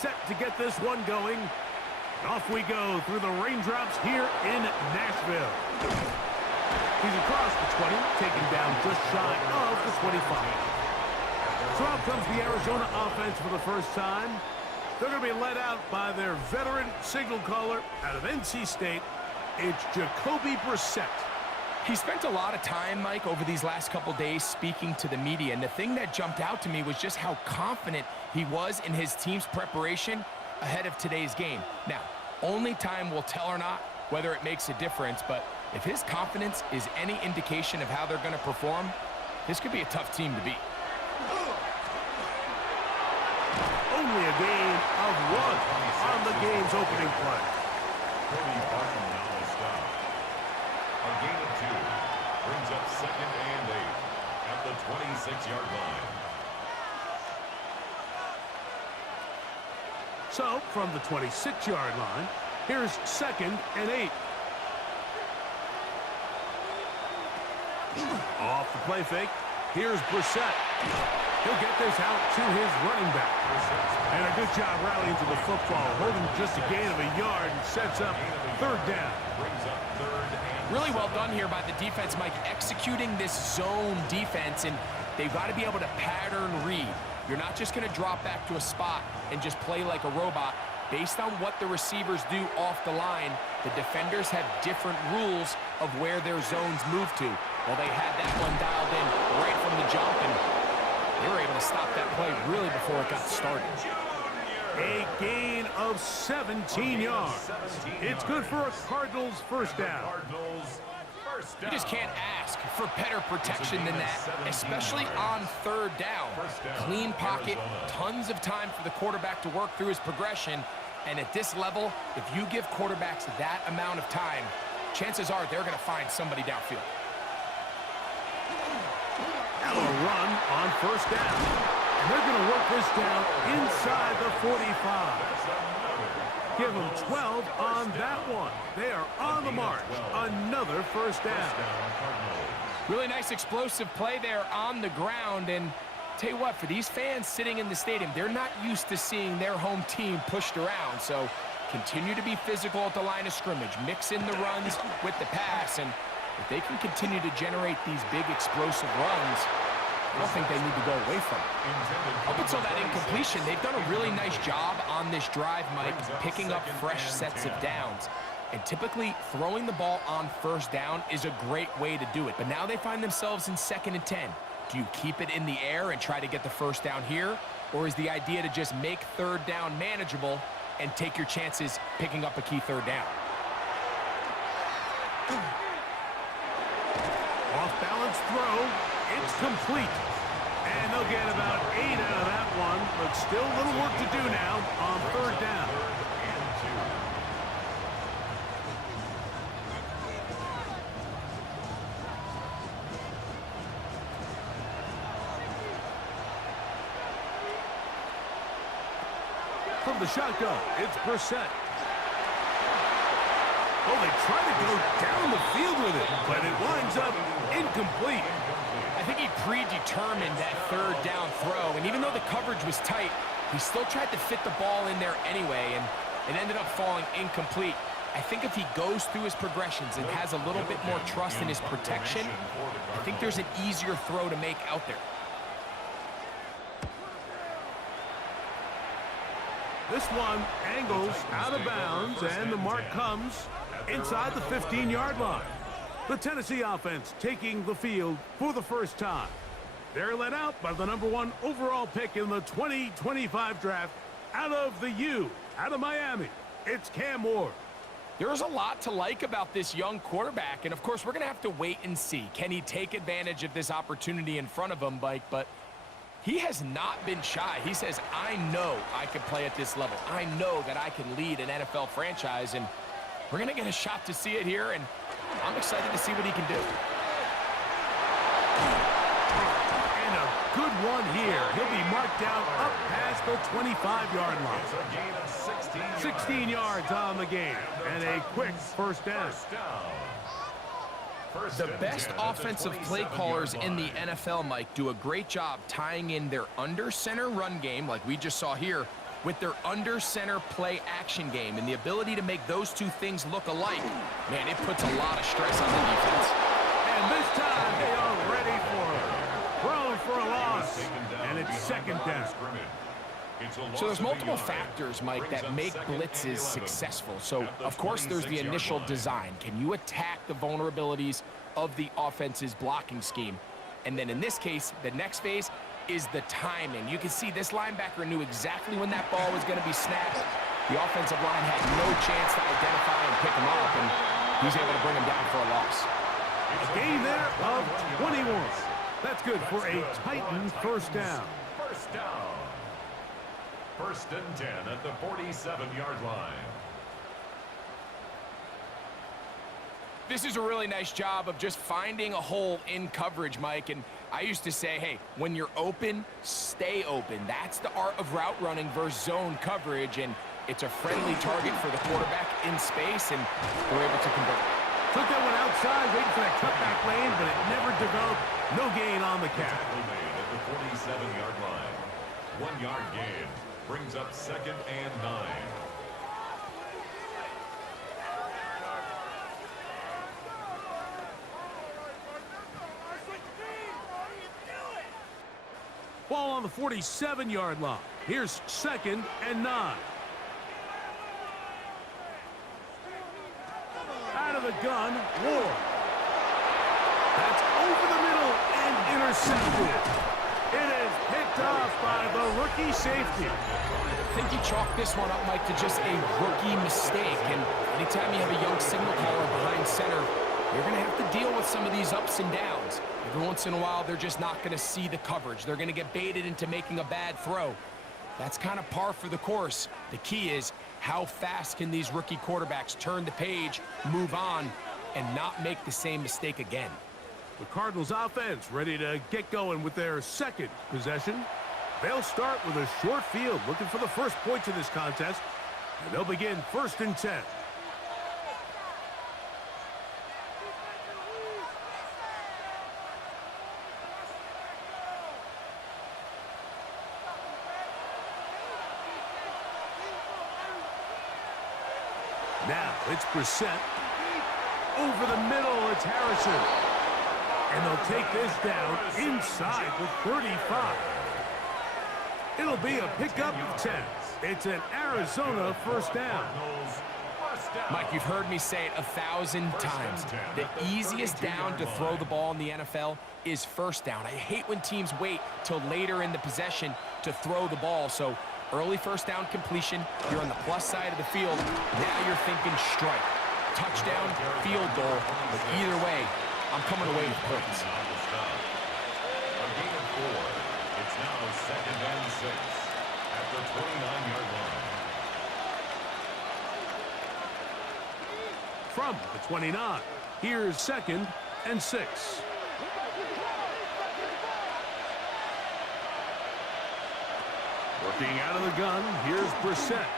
set to get this one going. Off we go through the raindrops here in Nashville. He's across the 20, taken down just shy of the 25. So out comes the Arizona offense for the first time. They're going to be led out by their veteran signal caller out of NC State. It's Jacoby Brissett. He spent a lot of time, Mike, over these last couple days speaking to the media, and the thing that jumped out to me was just how confident he was in his team's preparation ahead of today's game. Now, only time will tell or not whether it makes a difference, but if his confidence is any indication of how they're going to perform, this could be a tough team to beat. Only a gain of 1 on the game's opening play. A gain of 2 brings up 2nd and 8 at the 26-yard line. So, from the 26-yard line, here's 2nd and 8. Off the play fake, here's Brissett. He'll get this out to his running back. And a good job rallying to the football, holding just a gain of a yard and sets up 3rd down. Really well done here by the defense, Mike, executing this zone defense, and they've got to be able to pattern read. You're not just going to drop back to a spot and just play like a robot. Based on what the receivers do off the line, the defenders have different rules of where their zones move to. Well, they had that one dialed in right from the jump, and they were able to stop that play really before it got started. A gain of 17 yards. It's good for a Cardinals first down. You just can't ask for better protection than that, especially on 3rd down. Clean pocket, tons of time for the quarterback to work through his progression, and at this level, if you give quarterbacks that amount of time, chances are they're going to find somebody downfield. Now a run on 1st down. And they're going to work this down inside the 45. Give them 12 on that one. They are on the march. Another 1st down. Really nice explosive play there on the ground. And tell you what, for these fans sitting in the stadium, they're not used to seeing their home team pushed around. So continue to be physical at the line of scrimmage. Mix in the runs with the pass. And if they can continue to generate these big explosive runs, I don't think they need to go away from it. Up until that incompletion, they've done a really nice job on this drive, Mike, picking up fresh sets of downs. And typically, throwing the ball on 1st down is a great way to do it. But now they find themselves in 2nd and 10. Do you keep it in the air and try to get the 1st down here? Or is the idea to just make 3rd down manageable and take your chances picking up a key 3rd down? Off-balance throw. It's complete. And they'll get about 8 out of that one, but still a little work to do now on 3rd down. From the shotgun, it's Brissett. Oh, they try to go down the field with it, but it winds up incomplete. I think he predetermined that 3rd down throw, and even though the coverage was tight, he still tried to fit the ball in there anyway, and it ended up falling incomplete. I think if he goes through his progressions and has a little bit more trust in his protection, I think there's an easier throw to make out there. This one angles out of bounds, and the mark comes inside the 15-yard line. The Tennessee offense taking the field for the first time. They're led out by the #1 overall pick in the 2025 draft out of the U, out of Miami. It's Cam Ward. There's a lot to like about this young quarterback, and of course we're going to have to wait and see. Can he take advantage of this opportunity in front of him, Mike? But he has not been shy. He says, I know I can play at this level. I know that I can lead an NFL franchise, and we're going to get a shot to see it here, and I'm excited to see what he can do. And a good one here. He'll be marked down up past the 25-yard line. 16 yards on the game, and a quick 1st down. The best offensive play callers in the NFL, Mike, do a great job tying in their under-center run game, like we just saw here, with their under-center play action game and the ability to make those two things look alike, man, it puts a lot of stress on the defense. And this time they are ready for it. Thrown for a loss, and it's second down. So there's multiple factors, Mike, that make blitzes successful. So, of course, there's the initial design. Can you attack the vulnerabilities of the offense's blocking scheme? And then in this case, the next phase is the timing. You can see this linebacker knew exactly when that ball was going to be snapped. The offensive line had no chance to identify and pick him up, and he's able to bring him down for a loss. A gain there of 21. That's good for a Titan first down. First down. First and 10 at the 47-yard line. This is a really nice job of just finding a hole in coverage, Mike. And I used to say, hey, when you're open, stay open. That's the art of route running versus zone coverage. And it's a friendly target for the quarterback in space, and they're able to convert. Took that one outside, waiting for that cutback lane, but it never developed. No gain on the catch. Made at the 47-yard line. 1 yard gain. Brings up second and 9. Ball on the 47-yard line. Here's second and 9. Out of the gun, Ward. That's over the middle and intercepted. It is picked off by the rookie safety. I think you chalk this one up, Mike, to just a rookie mistake. And anytime you have a young signal caller behind center, you're going to have to deal with some of these ups and downs. Every once in a while, they're just not going to see the coverage. They're going to get baited into making a bad throw. That's kind of par for the course. The key is how fast can these rookie quarterbacks turn the page, move on, and not make the same mistake again. The Cardinals offense ready to get going with their second possession. They'll start with a short field, looking for the first points of this contest, and they'll begin first and 10. Now it's Brissett. Over the middle, it's Harrison. And they'll take this down inside the 35. It'll be a pickup of 10. It's an Arizona first down. Mike, you've heard me say it 1,000 times. The easiest down to throw the ball in the NFL is first down. I hate when teams wait till later in the possession to throw the ball. So early first down completion, you're on the plus side of the field. Now you're thinking strike, touchdown, field goal. But either way, I'm coming away with points. A gain of 4. It's now second and 6 at the 29-yard line. From the 29, here's second and 6. Working out of the gun, here's Brissett.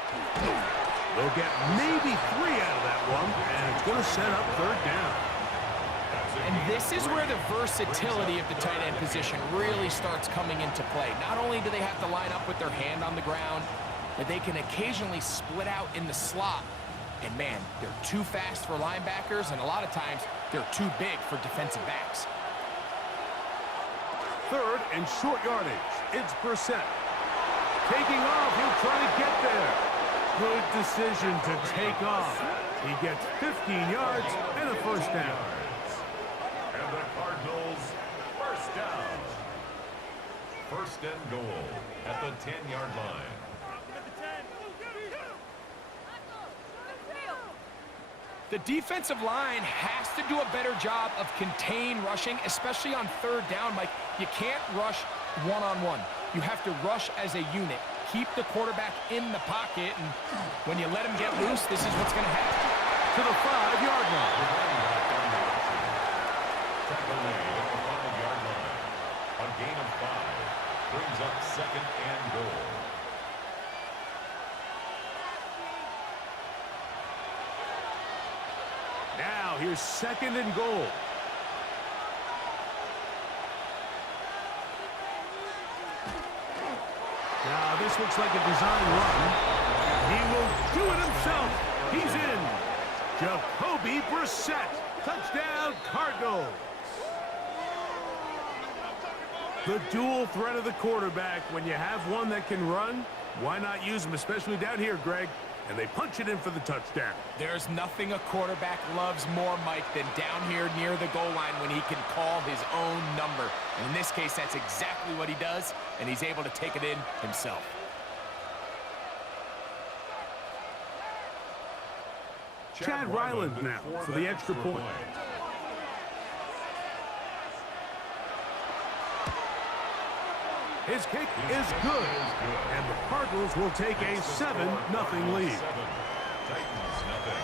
They'll get maybe 3 out of that one, and it's going to set up third down. And this is where the versatility of the tight end position really starts coming into play. Not only do they have to line up with their hand on the ground, but they can occasionally split out in the slot. And man, they're too fast for linebackers, and a lot of times they're too big for defensive backs. Third and short yardage. It's Brissett. Taking off, he'll try to get there. Good decision to take off. He gets 15 yards and a first down. And the Cardinals first down. First and goal at the 10-yard line. The defensive line has to do a better job of contain rushing, especially on third down. Mike, you can't rush one-on-one. You have to rush as a unit. Keep the quarterback in the pocket, and when you let him get loose, this is what's going to happen. To the 5-yard line. Tackle made at the 5-yard line. A gain of 5 brings up second and goal. Now here's second and goal. Now this looks like a design run. He will do it himself. He's in. Jacoby Brissett. Touchdown, Cardinals. The dual threat of the quarterback. When you have one that can run, why not use him, especially down here, Greg? And they punch it in for the touchdown. There's nothing a quarterback loves more, Mike, than down here near the goal line when he can call his own number. And in this case, that's exactly what he does, and he's able to take it in himself. Chad Ryland now for the extra point. His kick is good, and the Cardinals will take a 7-0 lead. Titans, nothing.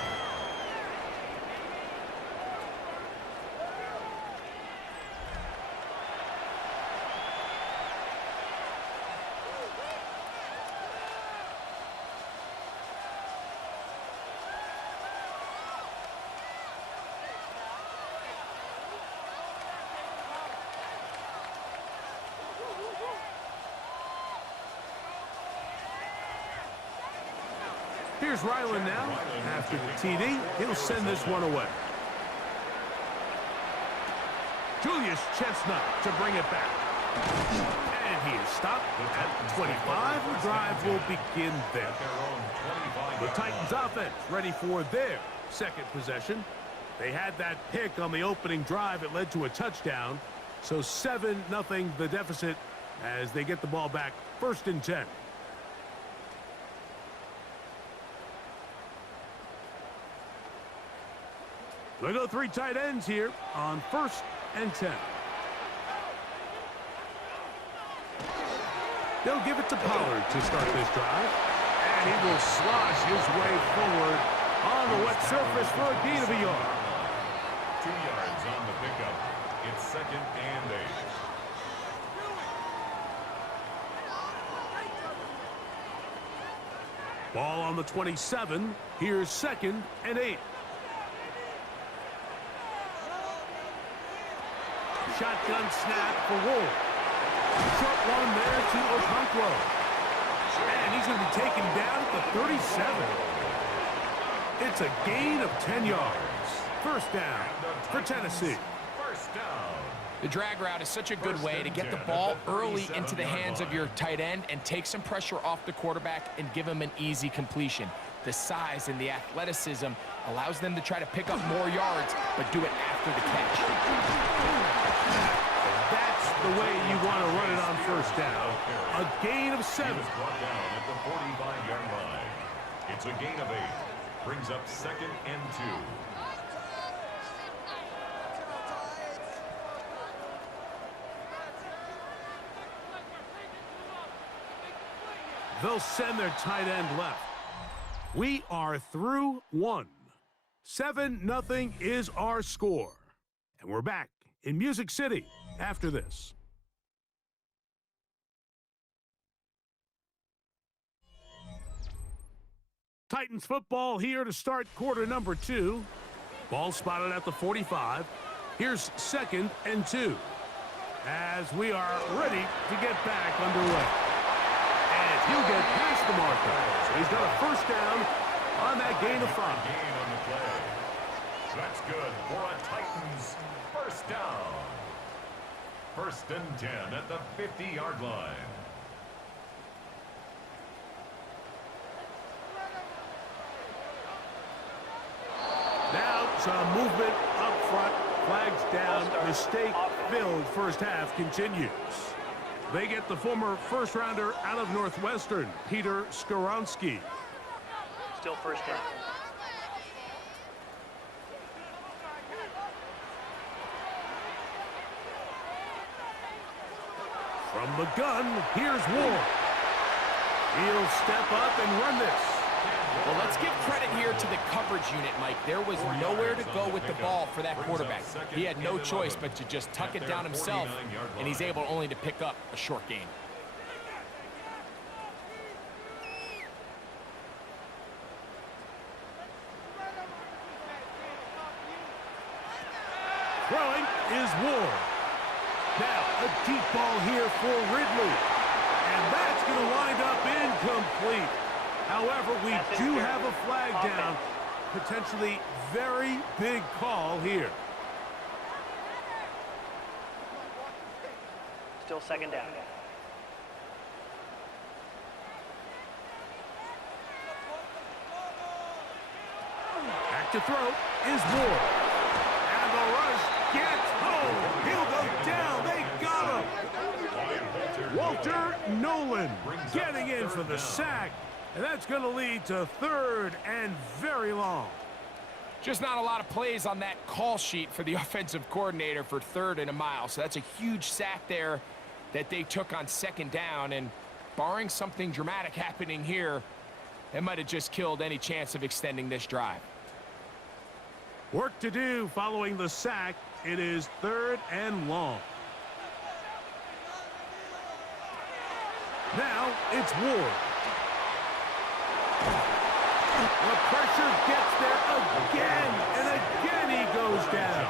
Here's Ryland now. After the TD, he'll send this one away. Julius Chestnut to bring it back. And he is stopped at the 25. The drive will begin there. The Titans offense ready for their second possession. They had that pick on the opening drive. It led to a touchdown. So 7-0 the deficit as they get the ball back. 1st and 10. They'll go 3 tight ends here on 1st and 10. They'll give it to Pollard to start this drive. And he will slosh his way forward on the wet surface for a gain of a yard. 2 yards on the pickup. It's 2nd and 8. Ball on the 27. Here's 2nd and 8. Shotgun snap for Wolf. Short one there to Okonkwo. And he's going to be taken down at the 37. It's a gain of 10 yards. 1st down for Tennessee. 1st down. The drag route is such a good way to get the ball early into the hands of your tight end and take some pressure off the quarterback and give him an easy completion. The size and the athleticism allows them to try to pick up more yards, but do it after the catch. That's the way you want to run it on 1st down. A gain of 7. He was brought down at the 45-yard line. It's a gain of 8. Brings up 2nd and 2. They'll send their tight end left. We are through 1. 7-0 is our score. And we're back in Music City after this. Titans football here to start quarter number 2. Ball spotted at the 45. Here's 2nd and 2. As we are ready to get back underway. And he'll get past the marker. So he's got a 1st down on that gain of 5. Gain on the play. That's good for a Titans 1st down. 1st and 10 at the 50-yard line. Now some movement up front. Flags down. Mistake-filled 1st half continues. They get the former 1st-rounder out of Northwestern, Peter Skoronski. Still 1st down. From the gun, here's Ward. He'll step up and run this. Well, let's give credit here to the coverage unit, Mike. There was nowhere to go with the ball for that quarterback. He had no choice but to just tuck it down himself, and he's able only to pick up a short gain. Throwing is Ward. Now, a deep ball here for Ridley. And that's going to wind up incomplete. However, we That's do interference. have a flag down. Potentially very big call here. Still second down. Back to throw is Ward. And the rush gets home. He'll go down. They got him. Walter Nolan getting in for the sack. And that's going to lead to 3rd and very long. Just not a lot of plays on that call sheet for the offensive coordinator for 3rd and a mile. So that's a huge sack there that they took on 2nd down. And barring something dramatic happening here, it might have just killed any chance of extending this drive. Work to do following the sack. It is 3rd and long. Now it's Ward. The pressure gets there again, and again he goes down.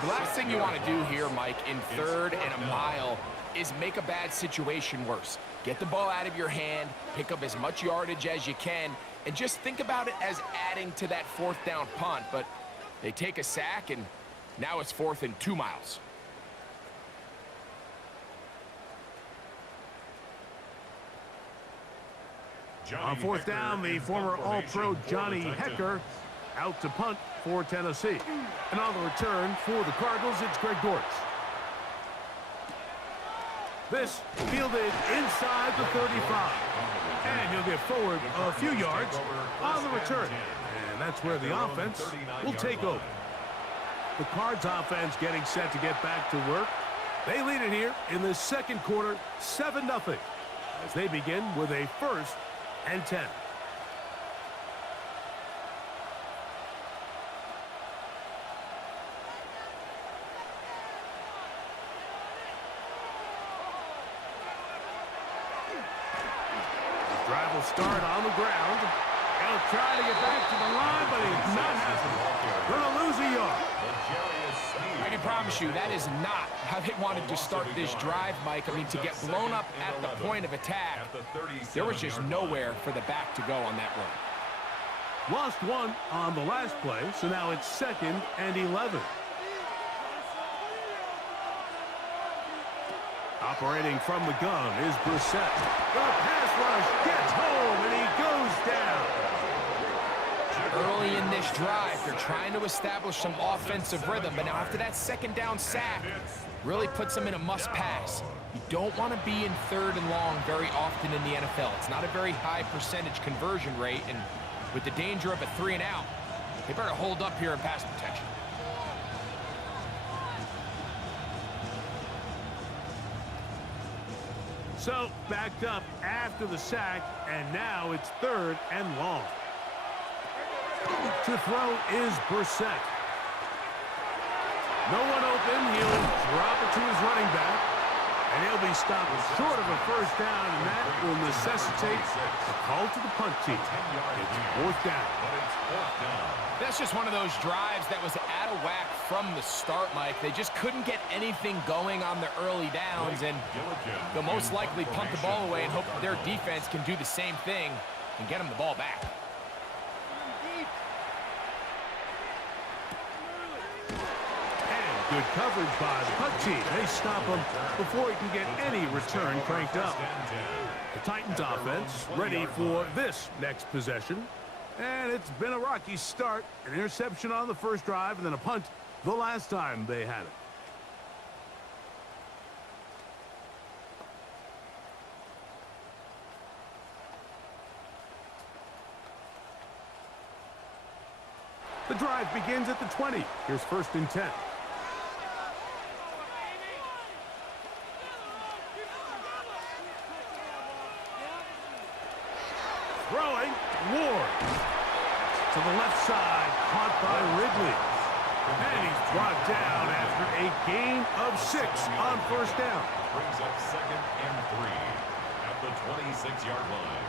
The last thing you want to do here, Mike, in 3rd and a mile is make a bad situation worse. Get the ball out of your hand, pick up as much yardage as you can, and just think about it as adding to that 4th down punt. But they take a sack, and now it's 4th and 2 miles. On 4th down, the former All-Pro Johnny Hecker out to punt for Tennessee. And on the return for the Cardinals, it's Greg Dortch. This fielded inside the 35. And he'll get forward a few yards on the return. And that's where the offense will take over. The Cards offense getting set to get back to work. They lead it here in the 2nd quarter, 7-0, as they begin with a 1st and 10. The drive will start on the ground. He'll try to get back to the line, but he's not happening. Gonna lose a yard. I can promise you that is not how they wanted to start this drive, Mike. I mean, to get blown up at the point of attack, there was just nowhere for the back to go on that run. Lost one on the last play, so now it's 2nd and 11. Operating from the gun is Brissett. The pass rush gets home, and he goes down. Early in this drive, they're trying to establish some offensive rhythm, but now after that 2nd down sack, really puts them in a must-pass. You don't want to be in 3rd and long very often in the NFL. It's not a very high percentage conversion rate, and with the danger of a 3 and out, they better hold up here in pass protection. So, backed up after the sack, and now it's 3rd and long. To throw is Brissett. No one open. He'll drop it to his running back. And he'll be stopped short of a 1st down, and that will necessitate a call to the punt team. It's 4th down. That's just one of those drives that was out of whack from the start, Mike. They just couldn't get anything going on the early downs, and they'll most likely punt the ball away and hope their defense can do the same thing and get them the ball back. Good coverage by the punt team. They stop him before he can get any return cranked up. The Titans offense ready for this next possession. And it's been a rocky start. An interception on the first drive and then a punt the last time they had it. The drive begins at the 20. Here's 1st and 10. Throwing, Ward. To the left side, caught by Ridley. And he's brought down after a gain of 6 on 1st down. Brings up 2nd and 3 at the 26-yard line.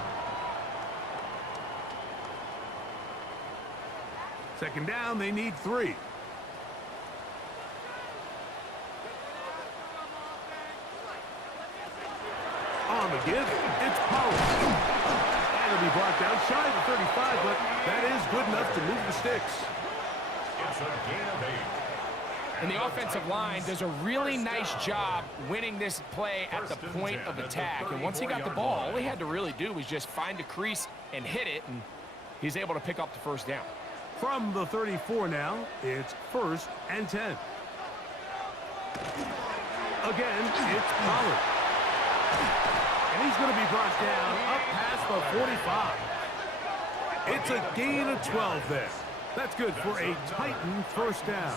2nd down, they need 3. On On the give, it's Pollard. And it'll be brought down shy of the 35, but that is good enough to move the sticks. It's a gain of 8. And the offensive line does a really nice job winning this play at the point of attack. And once he got the ball, all he had to really do was just find a crease and hit it, and he's able to pick up the first down. From the 34 now, it's 1st and 10. Again, it's Pollard. And he's going to be brought down up past the 45. It's a gain of 12 there. That's good for a Titan first down.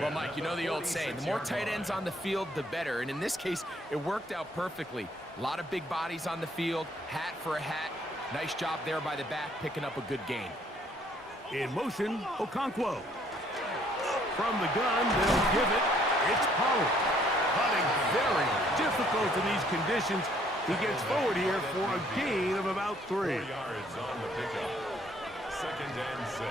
Well, Mike, you know the old saying, the more tight ends on the field, the better. And in this case, it worked out perfectly. A lot of big bodies on the field, hat for a hat. Nice job there by the back, picking up a good gain. In motion, Okonkwo. From the gun, they'll give it. It's Pollard. Cutting very difficult in these conditions. He gets forward here for a gain of about 3. 4 yards on the pickup. 2nd and 6.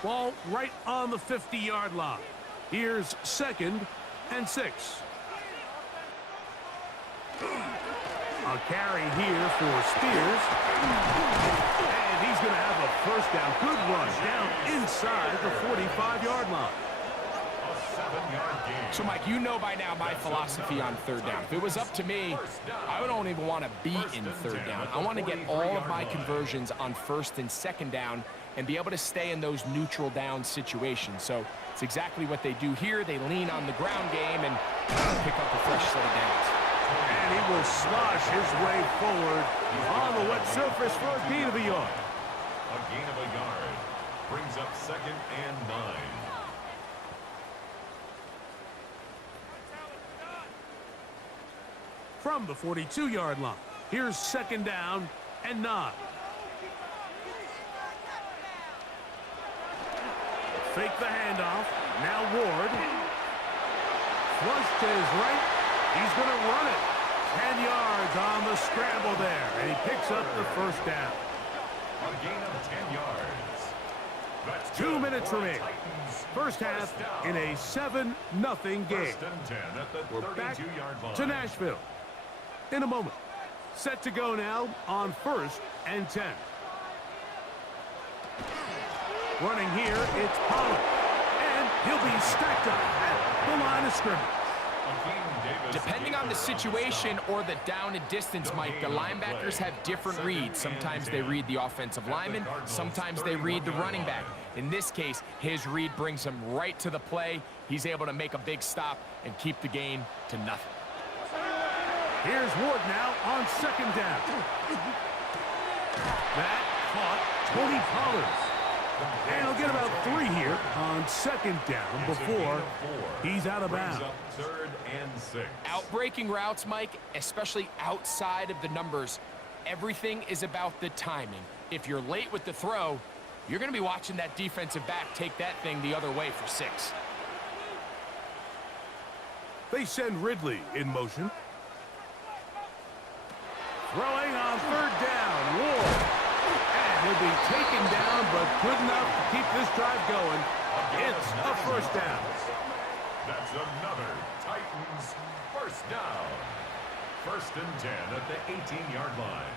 Ball right on the 50-yard line. Here's 2nd and 6. A carry here for Spears. And he's going to have a first down. Good rush down inside the 45-yard line. A 7-yard gain. So, Mike, you know by now my philosophy on 3rd down. If it was up to me, I don't even want to be in 3rd down. I want to get all of my conversions on 1st and 2nd down and be able to stay in those neutral down situations. So it's exactly what they do here. They lean on the ground game and pick up a fresh set of downs. And he will slosh his way forward on the wet surface for a gain of a yard. A gain of a yard brings up 2nd and 9. From the 42-yard line, here's 2nd down and 9. Fake the handoff. Now Ward. Flush to his right. He's going to run it. 10 yards on the scramble there. And he picks up the first down. A gain of 10 yards. That's 2 minutes for remaining. Titans. First half in a 7-0 game. 1st and 10 at the We're back 32-yard line. to Nashville in a moment. Set to go now on 1st and 10. Running here, it's Pollard. And he'll be stacked up at the line of scrimmage. Depending on the situation or the down and distance, Mike, the linebackers have different reads. Sometimes they read the offensive lineman. Sometimes they read the running back. In this case, his read brings him right to the play. He's able to make a big stop and keep the gain to nothing. Here's Ward now on 2nd down. That caught Tony Pollard. And he'll get about 3 here on 2nd down before he's out of bounds. 3rd and 6. Outbreaking routes, Mike, especially outside of the numbers, everything is about the timing. If you're late with the throw, you're going to be watching that defensive back take that thing the other way for 6. They send Ridley in motion. Throwing on 3rd down, Ward. And he'll be taken down, but good enough to keep this drive going. It's a first down. That's another Titans first down. 1st and 10 at the 18-yard line.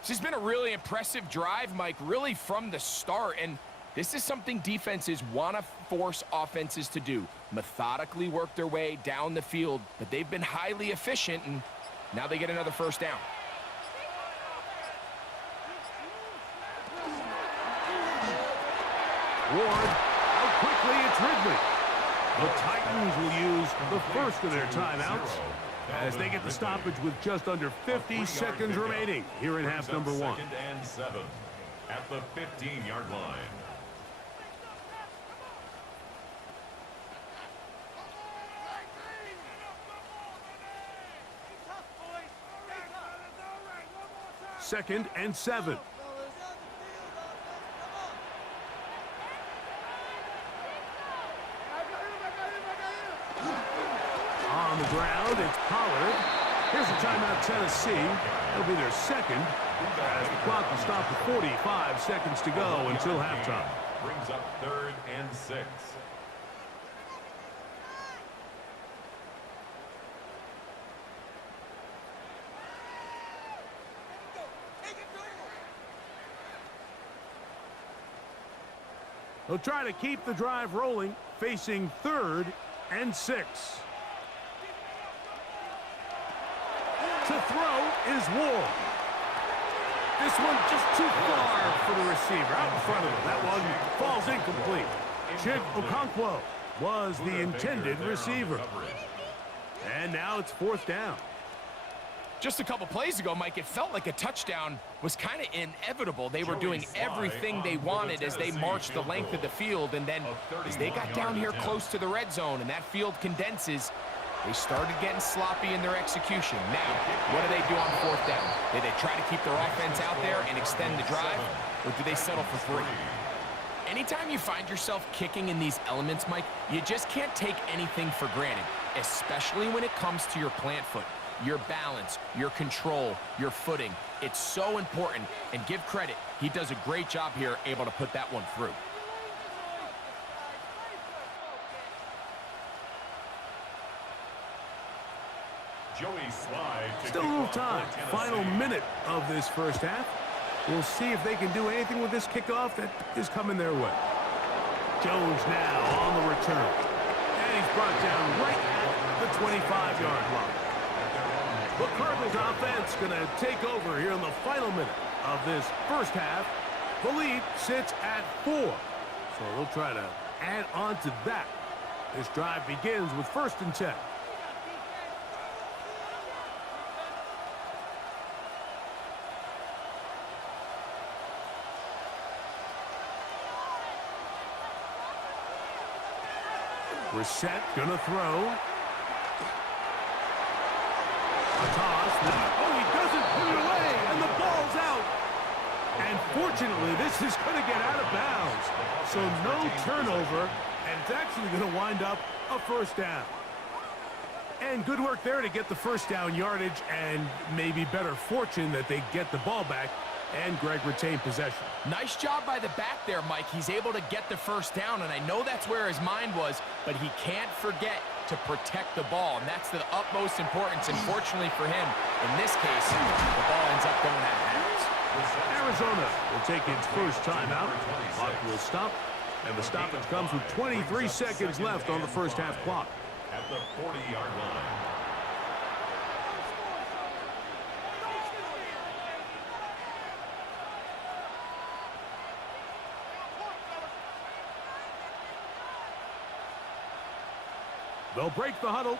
This has been a really impressive drive, Mike, really from the start. And this is something defenses want to force offenses to do. Methodically work their way down the field, but they've been highly efficient, and now they get another first down. Ward, out quickly, it's Ridley. The Titans will use the first of their timeouts as they get the stoppage with just under 50 seconds remaining here in half number 1. 2nd and 7 at the 15-yard line. Second and 7. On the ground, it's Pollard. Here's a timeout, Tennessee. It'll be their second, as the clock will stop at 45 seconds to go until halftime. Brings up 3rd and 6. They'll try to keep the drive rolling, facing 3rd and 6. To throw is Ward. This one just too far for the receiver, out in front of him. That one falls incomplete. Chig Okonkwo was the intended receiver. And now it's 4th down. Just a couple plays ago, Mike, it felt like a touchdown was kind of inevitable. They were doing everything they wanted as they marched the length of the field, and then as they got down here close to the red zone and that field condenses, they started getting sloppy in their execution. Now, what do they do on 4th down? Do they try to keep their offense out there and extend the drive, or do they settle for 3? Anytime you find yourself kicking in these elements, Mike, you just can't take anything for granted, especially when it comes to your plant foot. Your balance, your control, your footing. It's so important, and give credit. He does a great job here, able to put that one through. Still a little time. Final minute of this first half. We'll see if they can do anything with this kickoff that is coming their way. Jones now on the return. And he's brought down right at the 25-yard line. The Cardinals offense going to take over here in the final minute of this first half. The lead sits at 4. So they'll try to add on to that. This drive begins with 1st and 10. Brissett gonna throw. A toss. Oh, he doesn't put it away, and the ball's out. And fortunately, this is going to get out of bounds. So no turnover, and it's actually going to wind up a 1st down. And good work there to get the 1st down yardage, and maybe better fortune that they get the ball back, and Greg retained possession. Nice job by the back there, Mike. He's able to get the 1st down, and I know that's where his mind was, but he can't forget to protect the ball, and that's the utmost importance. And fortunately for him, in this case, the ball ends up going out of bounds. Arizona will take its first timeout. Clock will stop, and the stoppage comes with 23 seconds left on the first half clock. At the 40-yard line. They'll break the huddle.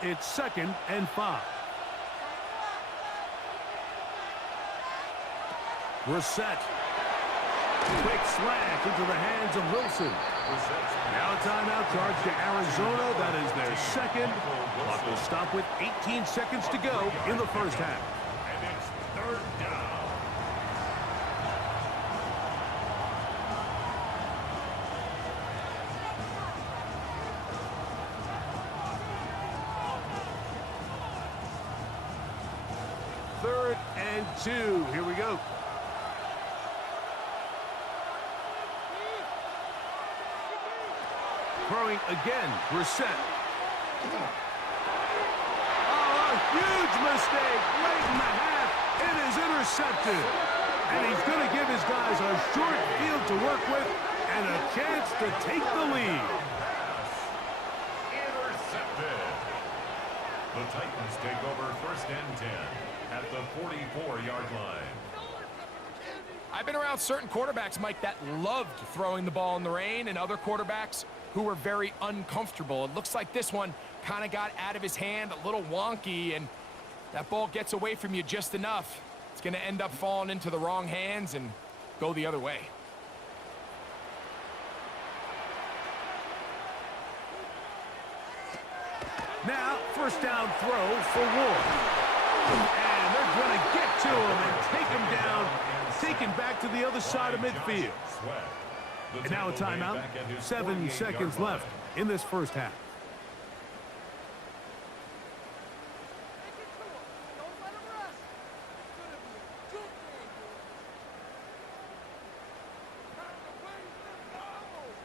It's 2nd and 5. Brissett. Quick slant into the hands of Wilson. Now a timeout charge to Arizona. That is their second. Clock will stop with 18 seconds to go in the first half. And it's 3rd down. Third and 2. Here we go. Throwing again, Brissett. Oh, a huge mistake late in the half. It is intercepted. And he's going to give his guys a short field to work with and a chance to take the lead. Intercepted. The Titans take over 1st and 10 at the 44-yard line. I've been around certain quarterbacks, Mike, that loved throwing the ball in the rain, and other quarterbacks who were very uncomfortable. It looks like this one kind of got out of his hand, a little wonky, and that ball gets away from you just enough. It's going to end up falling into the wrong hands and go the other way. Now, 1st down throw for Ward. And they're going to get to him and take him down, take him back to the other side of midfield. And now a timeout. 7 seconds left in this first half.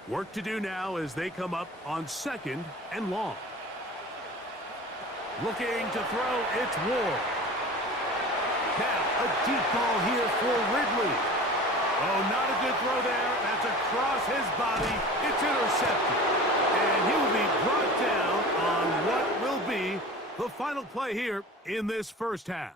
Work to do now as they come up on 2nd and long. Looking to throw, it's Ward. Now, a deep ball here for Ridley. Oh, not a good throw there. That's across his body. It's intercepted. And he will be brought down on what will be the final play here in this first half.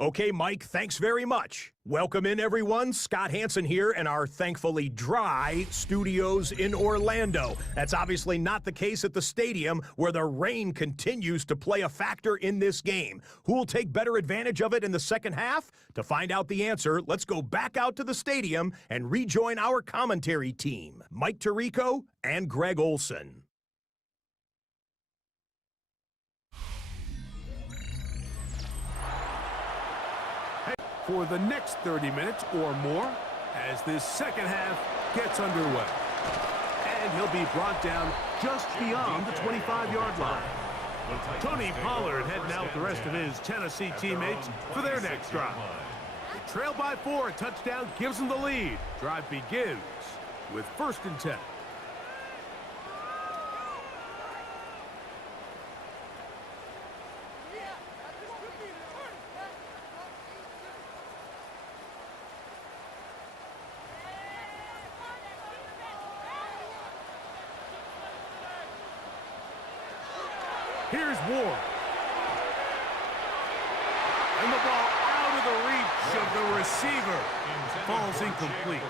Okay, Mike, thanks very much. Welcome in, everyone. Scott Hansen here in our thankfully dry studios in Orlando. That's obviously not the case at the stadium, where the rain continues to play a factor in this game. Who will take better advantage of it in the second half? To find out the answer, let's go back out to the stadium and rejoin our commentary team, Mike Tirico and Greg Olson. For the next 30 minutes or more as this second half gets underway. And he'll be brought down just beyond the 25-yard line. Tony Pollard heading out the rest of his Tennessee teammates for their next drive. They trail by 4, a touchdown gives them the lead. Drive begins with 1st and 10. Here's Ward. And the ball out of the reach of the receiver. Falls incomplete.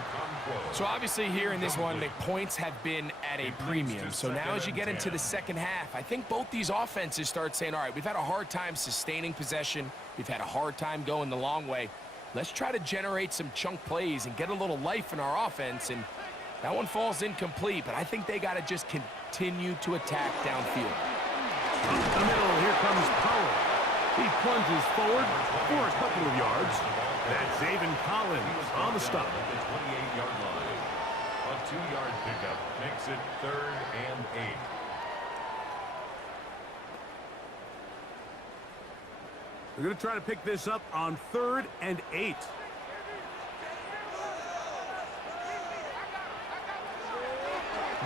So obviously here in this one, the points have been at a premium. So now as you get into the second half, I think both these offenses start saying, all right, we've had a hard time sustaining possession. We've had a hard time going the long way. Let's try to generate some chunk plays and get a little life in our offense. And that one falls incomplete, but I think they got to just continue to attack downfield. Up the middle, here comes Pollard. He plunges forward for a couple of yards. That's Zaven Collins on the stop. At the 28-yard line. A 2-yard pickup makes it 3rd and 8. They're going to try to pick this up on 3rd and 8.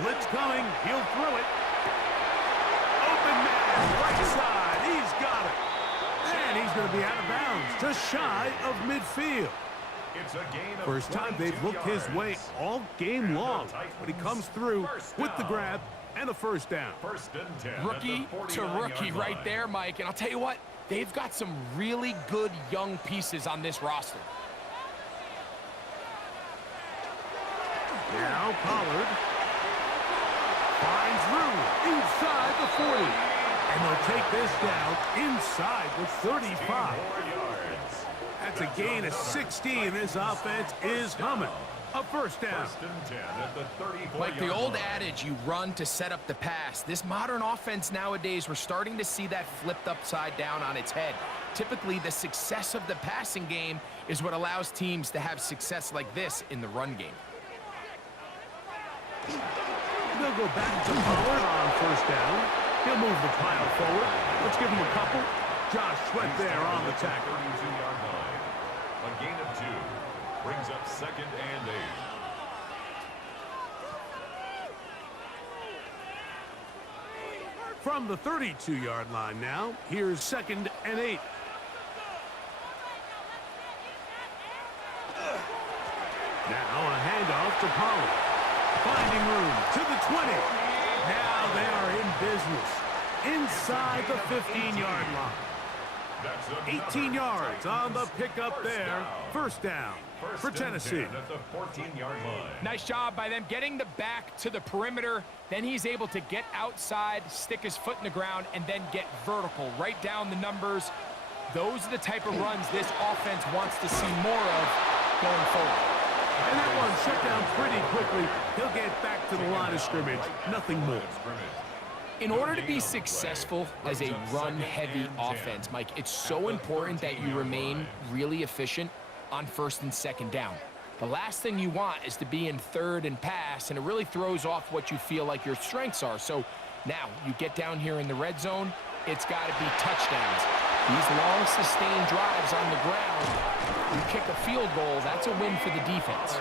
Blitz coming. He'll throw it. Open man, right side. He's got it. And he's going to be out of bounds, just shy of midfield. It's a gain of First time they've 22 looked his way yards. all game long, but he comes through with the grab and a first down. 1st and 10. Rookie to rookie right there, Mike. And I'll tell you what, they've got some really good young pieces on this roster. Now Pollard finds room inside the 40. And they'll take this down inside the 35. That's a gain of 16. This offense is humming. A first down. 1st and 10 at the 34. Like the old adage, you run to set up the pass. This modern offense nowadays, we're starting to see that flipped upside down on its head. Typically, the success of the passing game is what allows teams to have success like this in the run game. They'll go back to Pollard on first down. He'll move the pile forward. Let's give him a couple. Josh Sweat there on the tackle. 32-yard line. A gain of 2 brings up 2nd and 8. From the 32-yard line now, here's 2nd and 8. Now a handoff to Pollard. Finding room to the 20. Now they are in business inside the 15-yard line. 18 yards on the pickup there. First down for Tennessee. At the 14-yard line. Nice job by them getting the back to the perimeter. Then he's able to get outside, stick his foot in the ground, and then get vertical. Right down the numbers. Those are the type of runs this offense wants to see more of going forward. And that one shut down pretty quickly. He'll get back to the line of scrimmage. Nothing more. In order to be successful as a run-heavy offense, Mike, it's so important that you remain really efficient on 1st and 2nd down. The last thing you want is to be in 3rd and pass, and it really throws off what you feel like your strengths are. So now you get down here in the red zone, it's got to be touchdowns. These long, sustained drives on the ground, you kick a field goal, that's a win for the defense.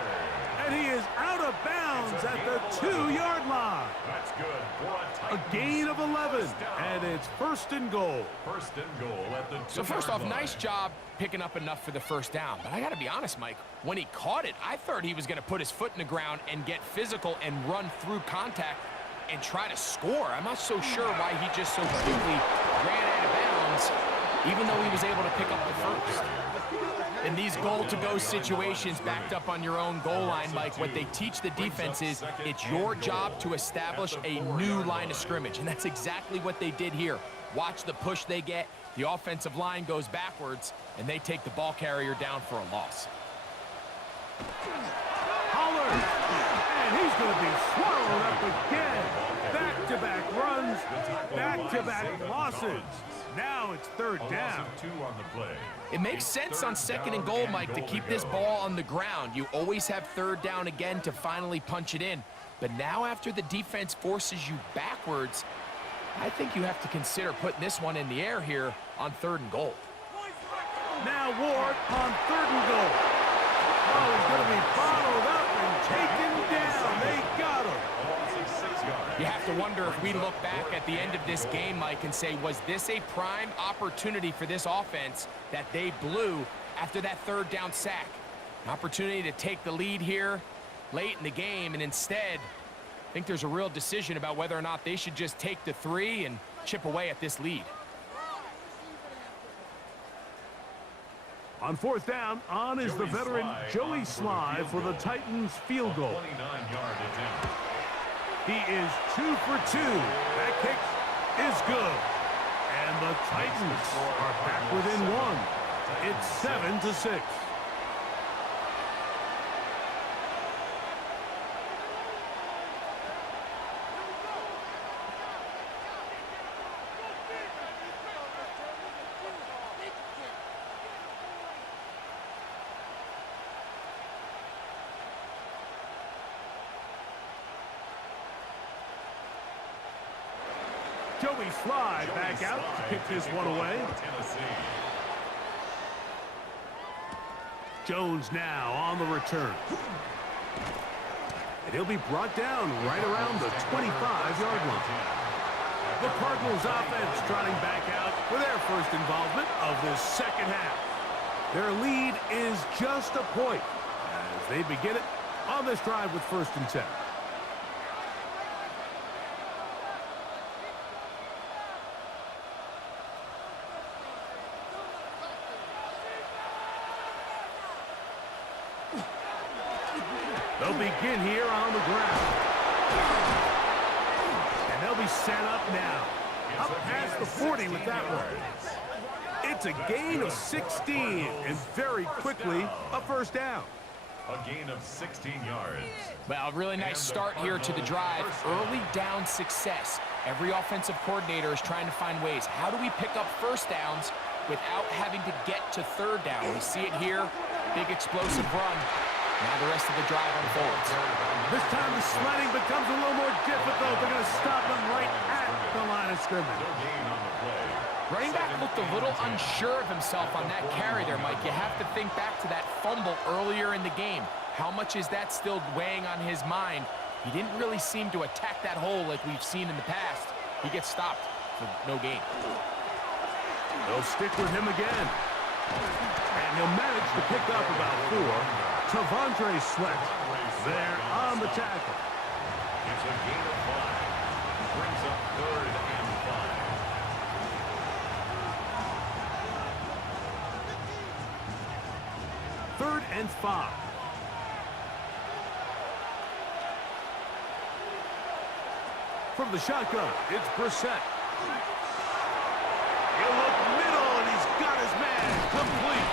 And he is out of bounds at the 2-yard line. That's good for a A Titans gain of 11, first down. and it's 1st and goal. First and goal at the 2-yard So first off, line. nice job picking up enough for the first down. But I got to be honest, Mike, when he caught it, I thought he was going to put his foot in the ground and get physical and run through contact and try to score. I'm not so sure why he just so quickly ran out of bounds, even though he was able to pick up the first. In these goal-to-go situations, backed up on your own goal line, Mike, what they teach the defense is it's your job to establish a new line of scrimmage, and that's exactly what they did here. Watch the push they get. The offensive line goes backwards, and they take the ball carrier down for a loss. Pollard, and he's going to be swallowed up again. Back-to-back runs, back-to-back losses. Now it's 3rd down. 2 on the play. It makes sense on 2nd and goal, Mike, to keep this ball on the ground. You always have 3rd down again to finally punch it in. But now after the defense forces you backwards, I think you have to consider putting this one in the air here on 3rd and goal. Now Ward on 3rd and goal. Oh, he's going to be bottled up and taken down. They got him. You have to wonder if we look back at the end of this game, Mike, and say, was this a prime opportunity for this offense that they blew after that 3rd down sack? An opportunity to take the lead here late in the game, and instead, I think there's a real decision about whether or not they should just take the 3 and chip away at this lead. On 4th down, on is the veteran Joey Sly for the Titans field goal. 29-yard attempt. He is 2 for 2. That kick is good. And the Titans are back within 1. It's 7-6. Joey Sly back out to kick this one away. Jones now on the return. And he'll be brought down right around the 25-yard line. The Cardinals offense trotting back out for their first involvement of this 2nd half. Their lead is just a point as they begin it on this drive with 1st and 10. They'll begin here on the ground. And they'll be set up now. Up past the 40 with that one. It's a gain of 16, and very quickly, a 1st down. A gain of 16 yards. Well, really nice start here to the drive. Early down success. Every offensive coordinator is trying to find ways. How do we pick up 1st downs without having to get to 3rd down? We see it here. Big explosive run. Now the rest of the drive unfolds. This time the sledding becomes a little more difficult. They're going to stop them right at the line of scrimmage. No gain on the play. Running back looked a little unsure of himself on that carry there, Mike. You have to think back to that fumble earlier in the game. How much is that still weighing on his mind? He didn't really seem to attack that hole like we've seen in the past. He gets stopped for no gain. They'll stick with him again. And he'll manage to pick up about 4. Tavondre Sweat there on the tackle. It's a gain of 5. Brings up 3rd and 5. 3rd and 5. From the shotgun, it's Brissett. He'll look middle, and he's got his man complete.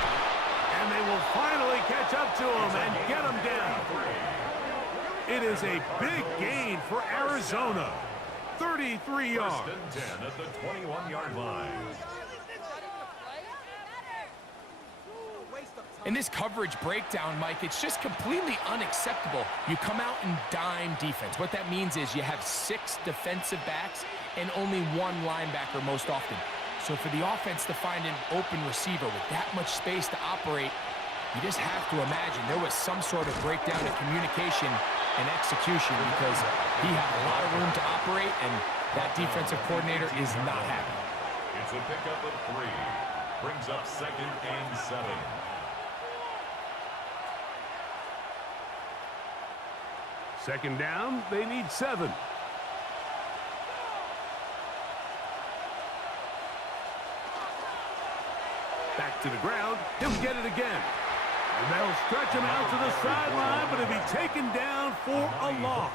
And they will finally catch up to him and get him down. It is a big gain for Arizona. 33 yards. 1st and 10 at the 21-yard line. In this coverage breakdown, Mike, it's just completely unacceptable. You come out in dime defense. What that means is you have 6 defensive backs and only 1 linebacker most often. So for the offense to find an open receiver with that much space to operate, You just have to imagine there was some sort of breakdown in communication and execution because he had a lot of room to operate, and that defensive coordinator is not happy. It's a pickup of 3. Brings up 2nd and 7. Second down, they need 7. Back to the ground. He'll get it again. And they'll stretch him out to the sideline, but he'll be taken down for a loss.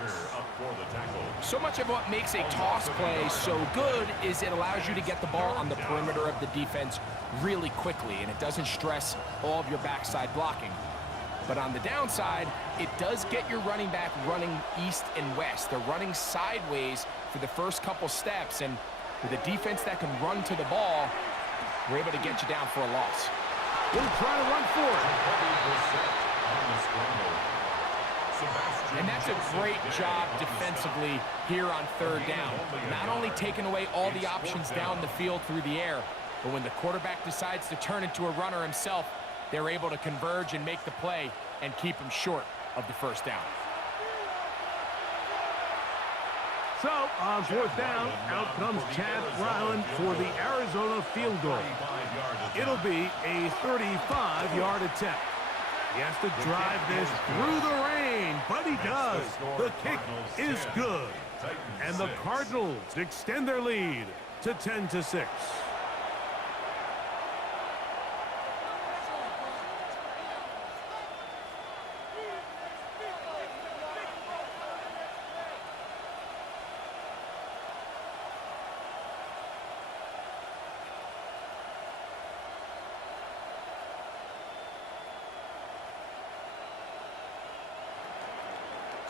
So much of what makes a toss play so good is it allows you to get the ball on the perimeter of the defense really quickly, and it doesn't stress all of your backside blocking. But on the downside, it does get your running back running east and west. They're running sideways for the first couple steps, and with a defense that can run to the ball, we're able to get you down for a loss. We'll try to run for it. And that's a great job defensively here on 3rd down. Not only taking away all the options down the field through the air, but when the quarterback decides to turn into a runner himself, they're able to converge and make the play and keep him short of the 1st down. So, on 4th down, out comes Chad Ryland for the Arizona field goal. It'll be a 35-yard attempt. He has to drive this through the rain, but he does. The kick is good. And the Cardinals extend their lead to 10-6.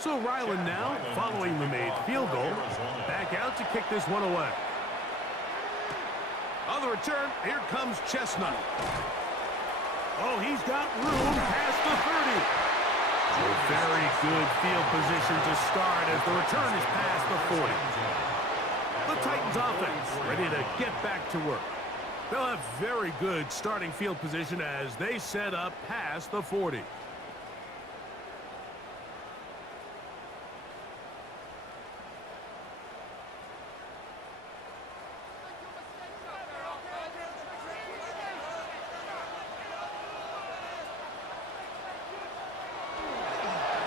So Ryland now, following the made field goal, back out to kick this one away. On the return, here comes Chestnut. Oh, he's got room past the 30. A very good field position to start as the return is past the 40. The Titans offense ready to get back to work. They'll have very good starting field position as they set up past the 40.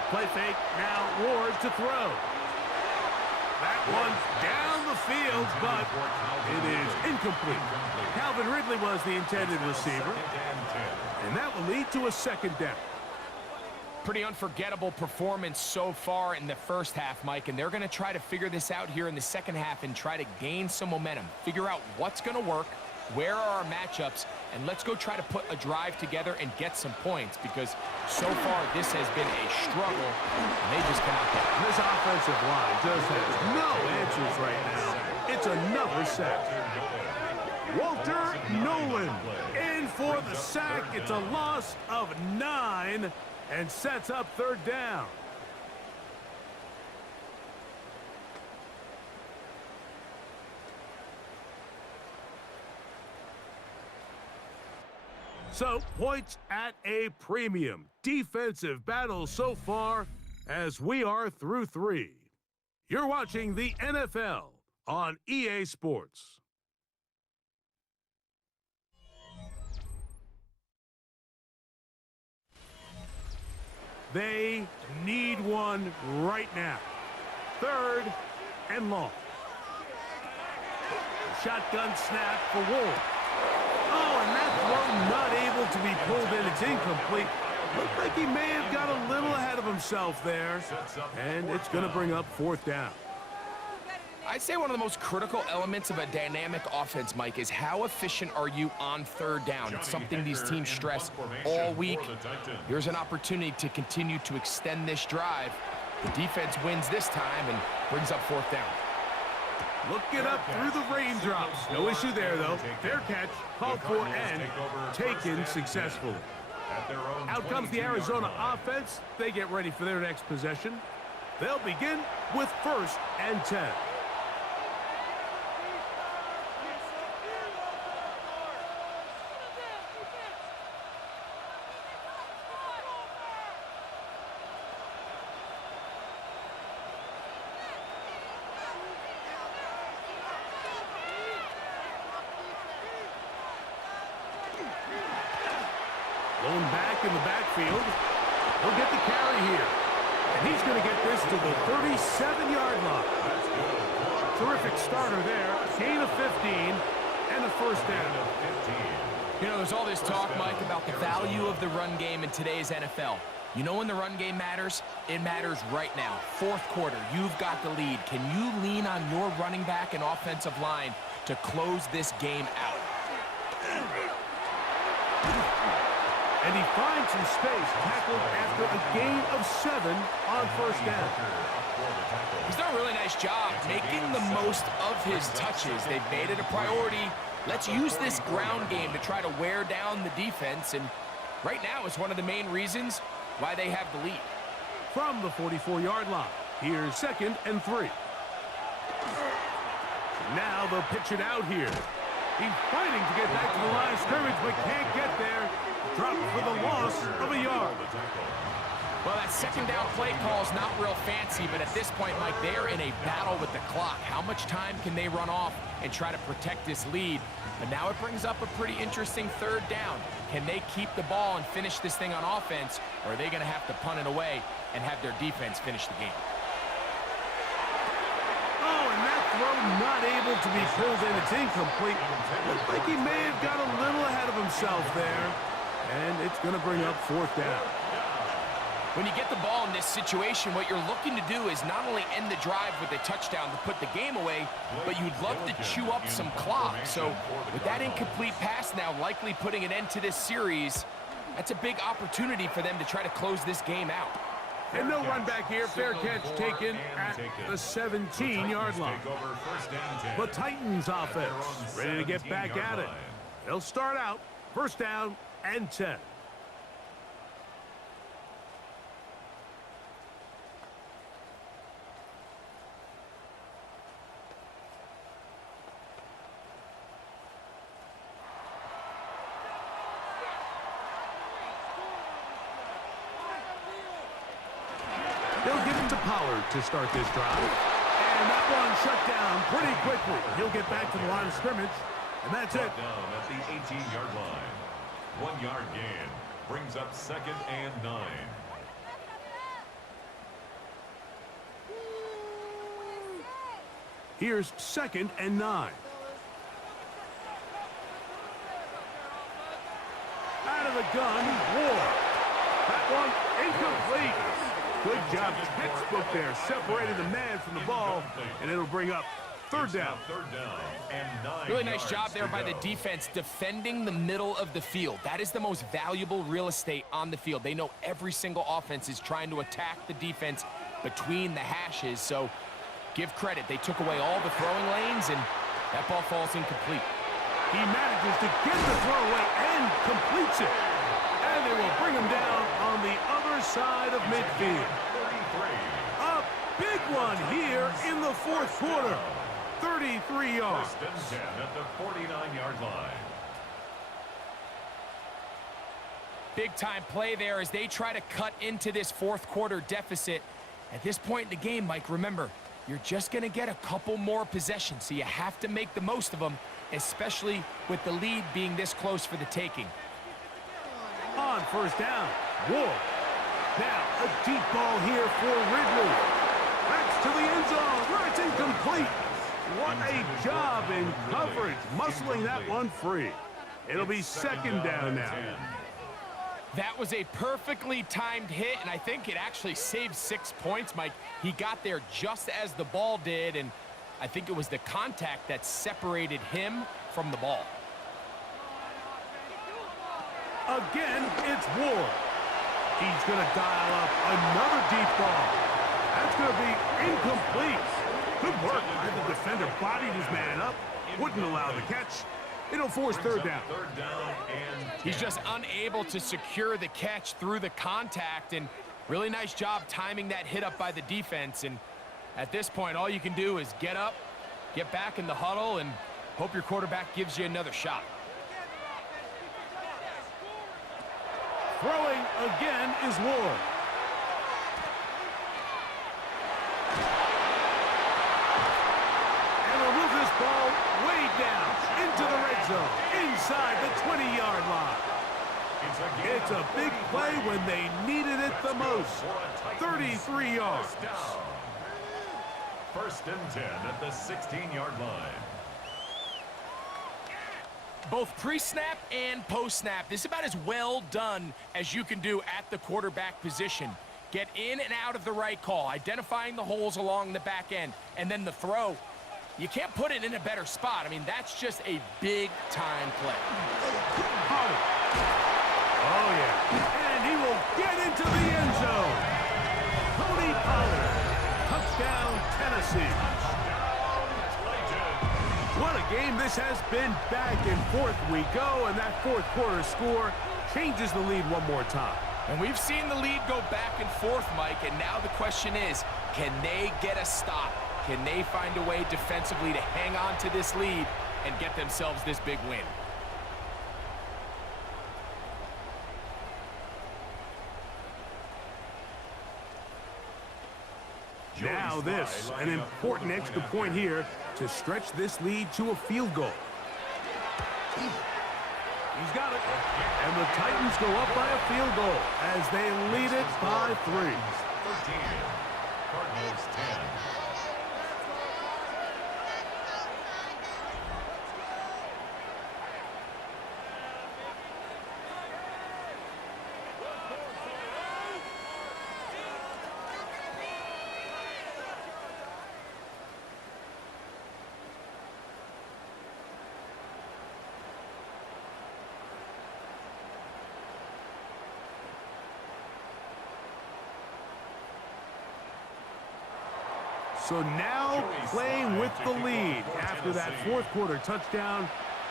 Play fake, now Ward to throw. That one's down the field, but it is incomplete. Calvin Ridley was the intended receiver, and that will lead to a 2nd down. Pretty unforgettable performance so far in the 1st half, Mike, and they're going to try to figure this out here in the 2nd half and try to gain some momentum, figure out what's going to work, where are our matchups, and let's go try to put a drive together and get some points, because so far this has been a struggle, and they just cannot get it. This offensive line just has no answers right now. It's another sack. Walter Nolan in for the sack. It's a loss of 9 and sets up 3rd down. So, points at a premium. Defensive battle so far as we are through 3. You're watching the NFL on EA Sports. They need one right now. 3rd and long. Shotgun snap for Ward. Oh, and that throw not able to be pulled in. It's incomplete. Looked like he may have got a little ahead of himself there. And it's going to bring up 4th down. I'd say one of the most critical elements of a dynamic offense, Mike, is how efficient are you on 3rd down. It's something these teams stress all week. Here's an opportunity to continue to extend this drive. The defense wins this time and brings up 4th down. Looking up through the raindrops. No issue there, though. Fair catch, called for, and taken successfully. Out comes the Arizona offense. They get ready for their next possession. They'll begin with 1st and 10. backfield. He'll get the carry here. And he's going to get this to the 37-yard line. Terrific starter there. Gain of 15 and a first down. You know, there's all this talk, Mike, about the value of the run game in today's NFL. You know when the run game matters? It matters right now. Fourth quarter, you've got the lead. Can you lean on your running back and offensive line to close this game out? And he finds some space, tackled after a gain of 7 on first down. He's done a really nice job making the most of his touches. They've made it a priority. Let's use this ground game to try to wear down the defense, and right now it's one of the main reasons why they have the lead. From the 44-yard line, here's 2nd and 3. Now they'll pitch it out here. He's fighting to get back to the line of scrimmage, but can't get there. Dropped for the loss of a yard. Well, that second down play call is not real fancy, but at this point, Mike, they're in a battle with the clock. How much time can they run off and try to protect this lead? But now it brings up a pretty interesting third down. Can they keep the ball and finish this thing on offense, or are they going to have to punt it away and have their defense finish the game? Oh, and that throw not able to be pulled in. It's incomplete. Looked like he may have got a little ahead of himself there. And it's going to bring up fourth down. When you get the ball in this situation, what you're looking to do is not only end the drive with a touchdown to put the game away, but you'd love to chew up some clock. So with that incomplete pass now likely putting an end to this series, that's a big opportunity for them to try to close this game out. And no run back here. Fair catch taken at the 17-yard line. The Titans offense ready to get back at it. They'll start out first down and 10. They'll give it to Pollard to start this drive. And that one shut down pretty quickly. He'll get back to the line of scrimmage, and that's it. Down at the 18-yard line. 1 yard gain brings up 2nd and 9. Here's 2nd and 9. Out of the gun, Ward. That one incomplete. Good job, textbook there, separating the man from the ball, and it'll bring up third down. And 9 Really nice yards job there to by go. the defense defending the middle of the field. That is the most valuable real estate on the field. They know every single offense is trying to attack the defense between the hashes, so give credit. They took away all the throwing lanes, and that ball falls incomplete. He manages to get the throw away and completes it. And they will bring him down on the other side of midfield. A big one here in the fourth quarter. 33 yards. First and 10 at the 49-yard line. Big-time play there as they try to cut into this fourth quarter deficit. At this point in the game, Mike, remember, you're just going to get a couple more possessions, so you have to make the most of them, especially with the lead being this close for the taking. On first down, Ward. Now, a deep ball here for Ridley. That's to the end zone, where it's incomplete. What a job in coverage, muscling that one free. It'll be second down now. That was a perfectly timed hit, and I think it actually saved 6 points, Mike. He got there just as the ball did, and I think it was the contact that separated him from the ball. Again, it's Ward. He's going to dial up another deep ball. That's going to be incomplete. Good work by the defender. Bodied his man up. Wouldn't allow the catch. It'll force third down. Third down and 10. He's just unable to secure the catch through the contact, and really nice job timing that hit up by the defense. And at this point, all you can do is get up, get back in the huddle, and hope your quarterback gives you another shot. Throwing again is Ward. And will move this ball way down into the red zone, inside the 20-yard line. It's a big play when they needed it the most. 33 yards. First and 10 at the 16-yard line. Both pre-snap and post-snap, this is about as well done as you can do at the quarterback position. Get in and out of the right call, identifying the holes along the back end, and then the throw. You can't put it in a better spot. I mean, that's just a big-time play. Oh, yeah. And he will get into the end zone. Tony Pollard. Touchdown, Tennessee. What a game this has been. Back and forth we go, and that fourth quarter score changes the lead one more time. And we've seen the lead go back and forth, Mike, and now the question is, can they get a stop? Can they find a way defensively to hang on to this lead and get themselves this big win? Now this, an important extra point here to stretch this lead to a field goal. He's got it. And the Titans go up by a field goal as they lead it by 3. 13. Cardinals 10. So now playing with the lead after that fourth quarter touchdown.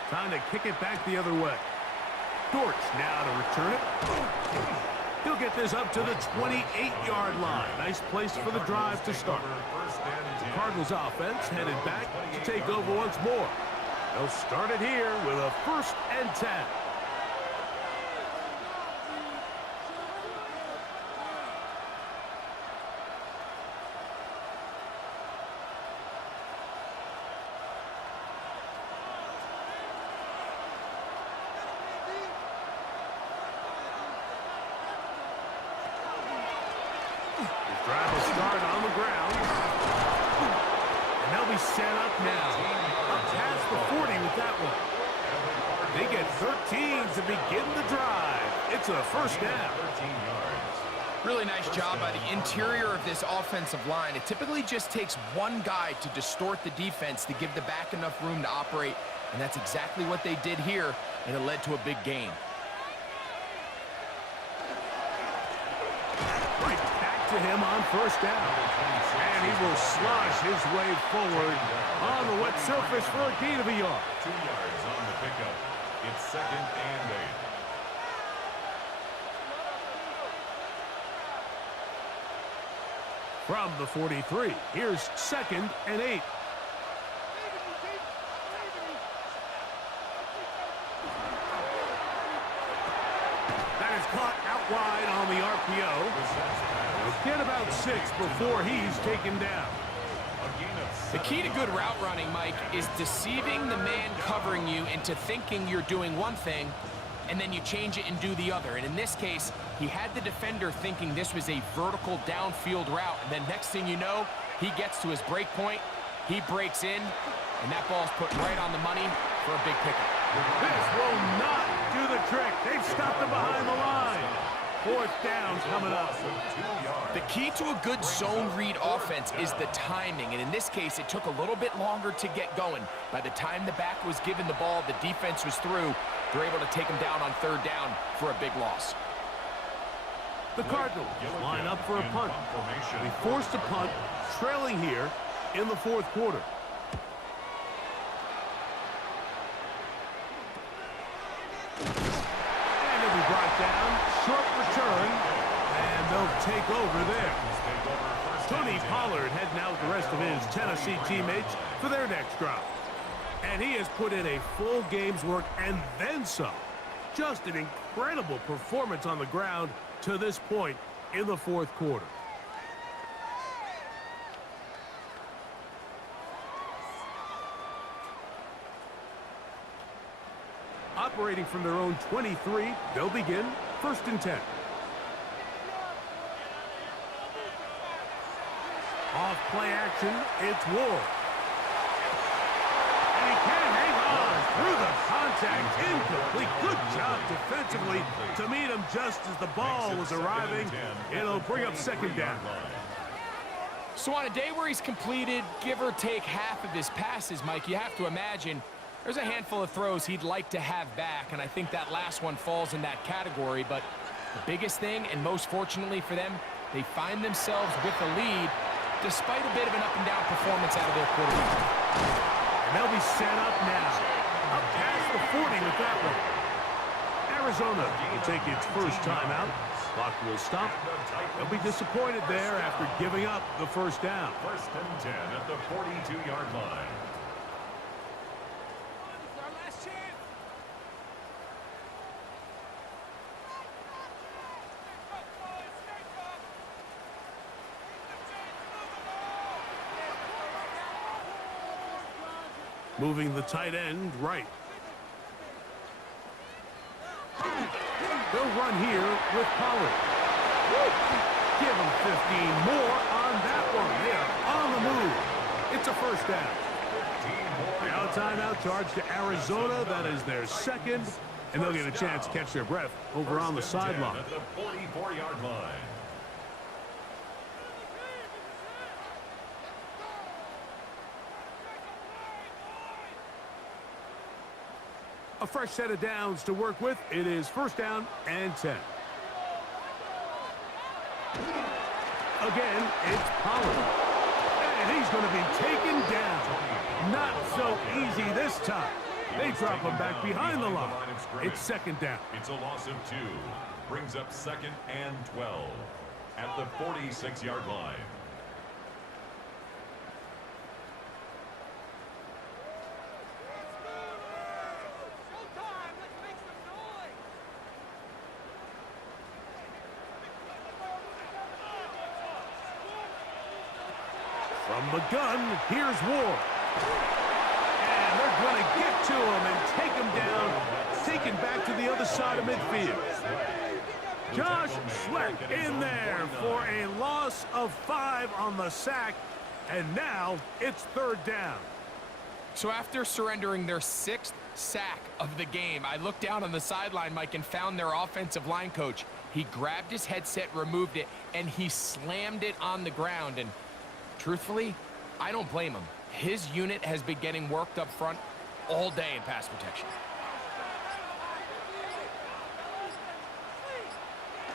Time to kick it back the other way. Dortch now to return it. He'll get this up to the 28-yard line. Nice place for the drive to start. The Cardinals offense headed back to take over once more. They'll start it here with a 1st and 10. Drive will start on the ground. And they'll be set up now. Up past the 40 with that one. They get 13 to begin the drive. It's a 1st down. 13 yards. Really nice job by the interior of this offensive line. It typically just takes one guy to distort the defense to give the back enough room to operate, and that's exactly what they did here, and it led to a big gain. Right back to him on 1st down. And he will slosh his way forward on the wet surface for a gain of a yard. 2 yards on the pickup. It's 2nd and 8. From the 43, here's 2nd and 8. That is caught out wide on the RPO. We'll get about 6 before he's taken down. The key to good route running, Mike, is deceiving the man covering you into thinking you're doing one thing, and then you change it and do the other. And in this case, he had the defender thinking this was a vertical downfield route, and then next thing you know, he gets to his break point, he breaks in, and that ball's put right on the money for a big pickup. This will not do the trick. They've stopped him behind the line. 4th down coming up. The key to a good zone read offense is the timing, and in this case, it took a little bit longer to get going. By the time the back was given the ball, the defense was through. They're able to take him down on 3rd down for a big loss. The Cardinals line up for a punt. They forced a punt, trailing here in the 4th quarter. And it'll be brought down. Short return, and they'll take over there. Tony Pollard heading out with the rest of his Tennessee teammates for their next drive. And he has put in a full game's work and then some. Just an incredible performance on the ground to this point in the 4th quarter. Operating from their own 23, they'll begin 1st and 10. Off play action, it's Ward. And he can't hang on through the contact. Incomplete. Good job defensively to meet him just as the ball was arriving. It'll bring up 2nd down. So on a day where he's completed, give or take half of his passes, Mike, you have to imagine there's a handful of throws he'd like to have back, and I think that last one falls in that category. But the biggest thing, and most fortunately for them, they find themselves with a lead despite a bit of an up-and-down performance out of their quarterback. And they'll be set up now. Up past the 40 with that one. Arizona will take its first timeout. Clock will stop. They'll be disappointed there after giving up the 1st down. 1st and 10 at the 42-yard line. Moving the tight end right. They'll run here with Pollard. Give them 15 more on that one. They are on the move. It's a 1st down. Now a timeout charge to Arizona. That is their 2nd. And they'll get a chance to catch their breath over on the sideline. At the 44-yard line. A fresh set of downs to work with. It is 1st down and 10. Again, it's Pollard. And he's going to be taken down. Not so easy this time. They drop him back behind the line. It's 2nd down. It's a loss of 2. Brings up 2nd and 12 at the 46-yard line. From the gun, here's Ward. And they're going to get to him and take him down, taken back to the other side of midfield. Josh Sweat in there for a loss of 5 on the sack, and now it's 3rd down. So after surrendering their 6th sack of the game, I looked down on the sideline, Mike, and found their offensive line coach. He grabbed his headset, removed it, and he slammed it on the ground. And truthfully, I don't blame him. His unit has been getting worked up front all day in pass protection.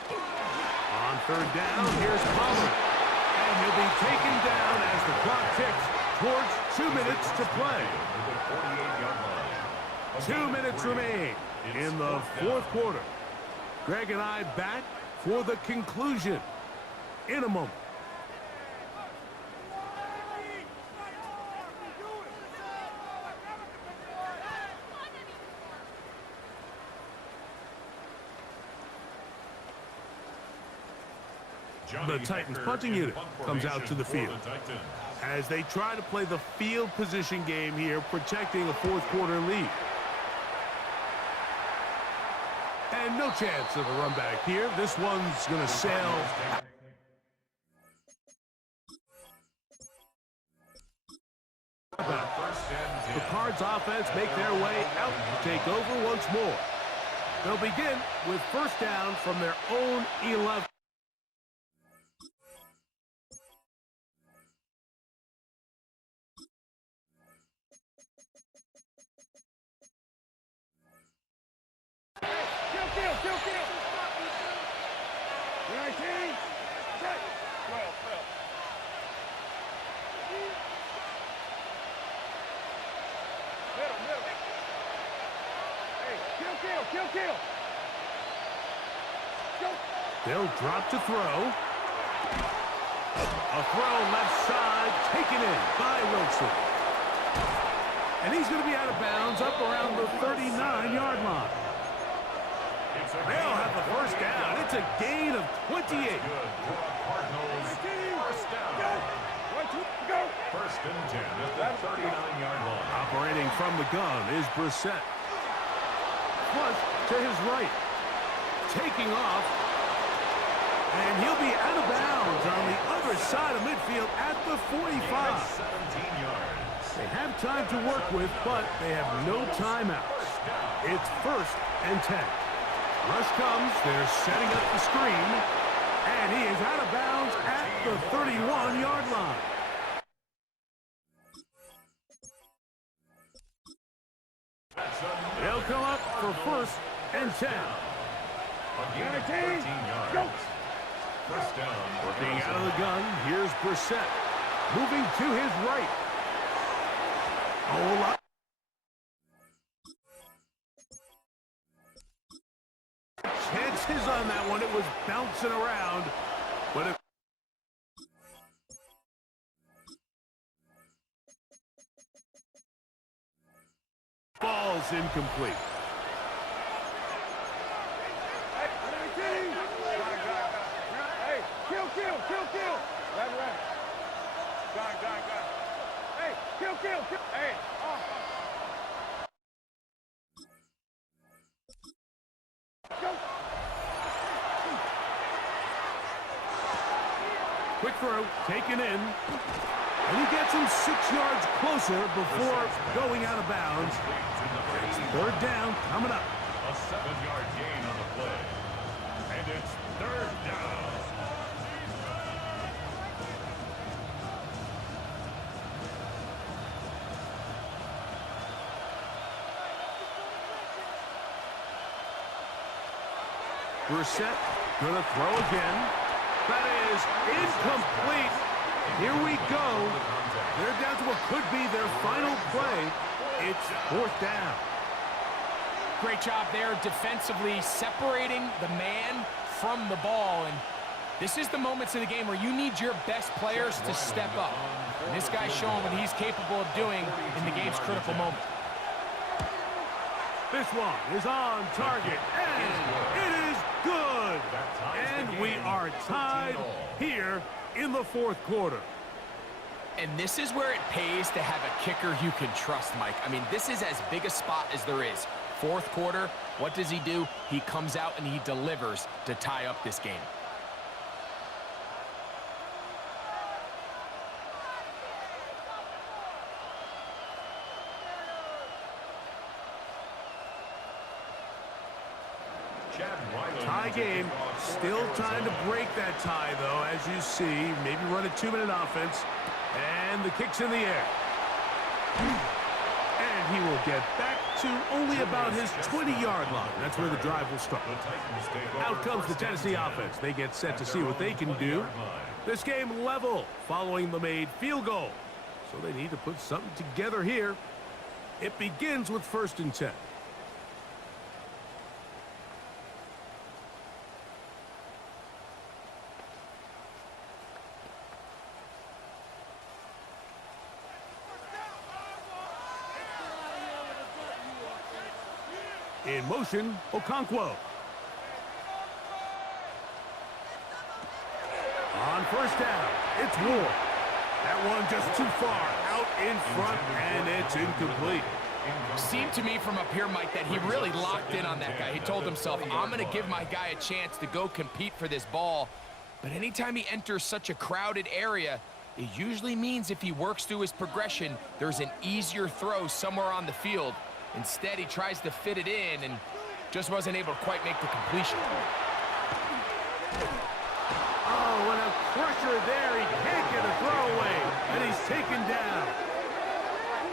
On 3rd down, here's Pollard. And he'll be taken down as the clock ticks towards 2 minutes to play. 2 minutes remain in the 4th quarter. Greg and I back for the conclusion in a moment. The Titans punting unit comes out to the field as they try to play the field position game here, protecting a 4th quarter lead. And no chance of a run back here. This one's going to sail. The Cards offense make their way out to take over once more. They'll begin with 1st down from their own 11. They'll drop to throw. A throw left side, taken in by Wilson. And he's going to be out of bounds up around the 39-yard line. They'll have the 1st down. It's a gain of 28. Cardinals, 1st down. 1st and 10 at the 39-yard line. Operating from the gun is Brissett. flush to his right. Taking off. And he'll be out of bounds on the other side of midfield at the 45. 17 yards. They have time to work with, but they have no timeouts. It's 1st and 10. Rush comes. They're setting up the screen. And he is out of bounds at the 31-yard line. They'll come up for 1st and 10. A gain of 13 yards. First down. Working out of the gun, here's Brissett. Moving to his right. Oh, chances on that one. It was bouncing around, but it falls incomplete. Quick throw, taken in, and he gets him 6 yards closer before going out of bounds. It's 3rd down coming up. A 7-yard gain on the play. And it's 3rd down. Brissett gonna throw again. That is incomplete. Here we go. They're down to what could be their final play. It's 4th down. Great job there defensively, separating the man from the ball. And this is the moments of the game where you need your best players to step up. And this guy's showing what he's capable of doing in the game's critical moment. This one is on target, and it is good. And we are tied here in the 4th quarter. And this is where it pays to have a kicker you can trust, Mike. I mean, this is as big a spot as there is. 4th quarter, what does he do? He comes out and he delivers to tie up this game. Tie game. Still time to break that tie, though, as you see. Maybe run a 2-minute offense. And the kick's in the air. And he will get back to only about his 20-yard line. That's where the drive will start. Out comes the Tennessee offense. They get set to see what they can do. This game level following the made field goal. So they need to put something together here. It begins with 1st and 10. In motion, Okonkwo. On 1st down, it's Ward. That one just too far out in front, and it's incomplete. Seemed to me from up here, Mike, that he really locked in on that guy. He told himself, I'm going to give my guy a chance to go compete for this ball. But anytime he enters such a crowded area, it usually means if he works through his progression, there's an easier throw somewhere on the field. Instead, he tries to fit it in and just wasn't able to quite make the completion. Oh, and a crusher there. He can't get a throwaway, and he's taken down.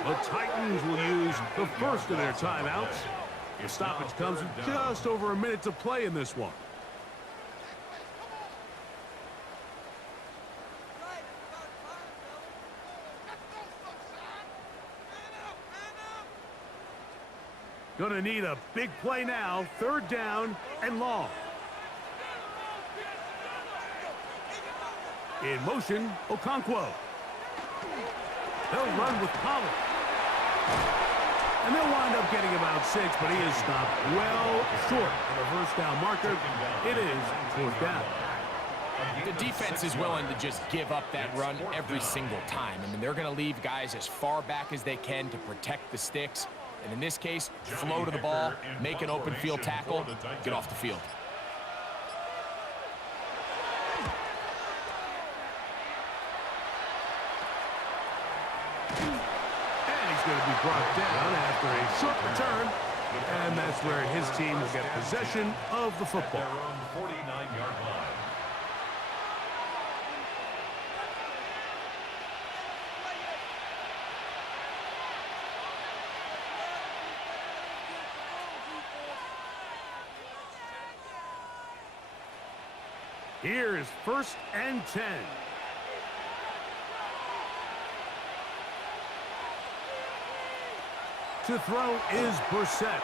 The Titans will use the first of their timeouts. The stoppage comes with just over a minute to play in this one. Gonna need a big play now. 3rd down and long. In motion, Okonkwo. They'll run with Pollard. And they'll wind up getting about 6, but he is stopped well short of the 1st down marker. It is 4th down. The defense is willing to just give up that run every single time. I mean, they're going to leave guys as far back as they can to protect the sticks. And in this case, flow to the ball, make an open field tackle, get off the field. And he's going to be brought down after a short return. And that's where his team will get possession of the football. At their own 49-yard line. Here is 1st and 10. To throw is Brissett.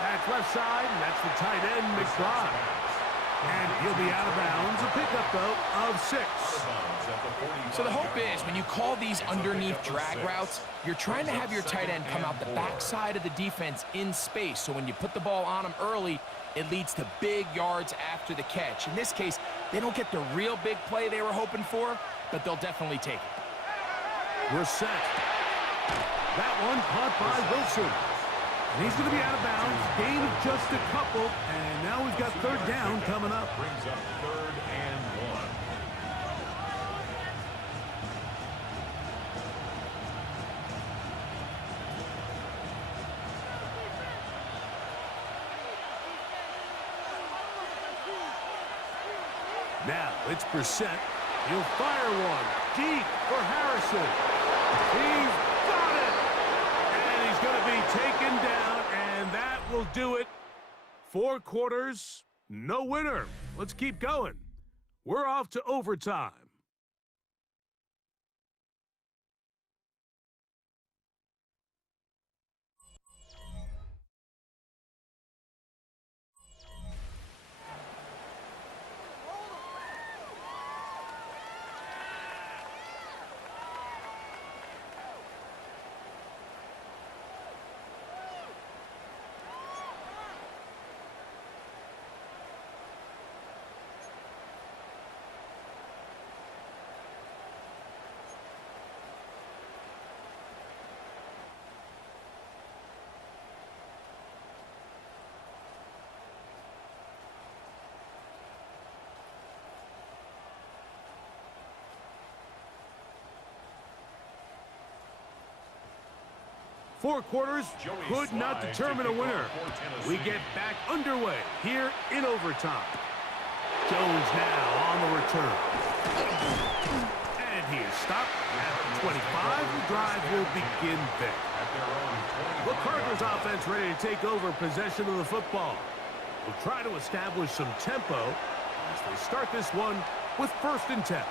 That's left side, and that's the tight end, McBride. And he'll be out of bounds. A pickup, though, of 6. So the hope is when you call these underneath drag routes, you're trying to have your tight end come out the backside of the defense in space. So when you put the ball on him early, it leads to big yards after the catch. In this case, they don't get the real big play they were hoping for, but they'll definitely take it. We're set. That one caught by Wilson. And he's going to be out of bounds. Gain of just a couple. And now we've got 3rd down coming up. Brings up 3rd and 1. Now it's Brissett. He'll fire one deep for Harrison. He's got it! And he's going to be taken down, and that will do it. 4 quarters, no winner. Let's keep going. We're off to overtime. Four quarters could not determine a winner. We get back underway here in overtime. Jones now on the return. And he is stopped at the 25. The drive will begin there. The Cardinals offense ready to take over possession of the football. We'll try to establish some tempo as they start this one with 1st and 10.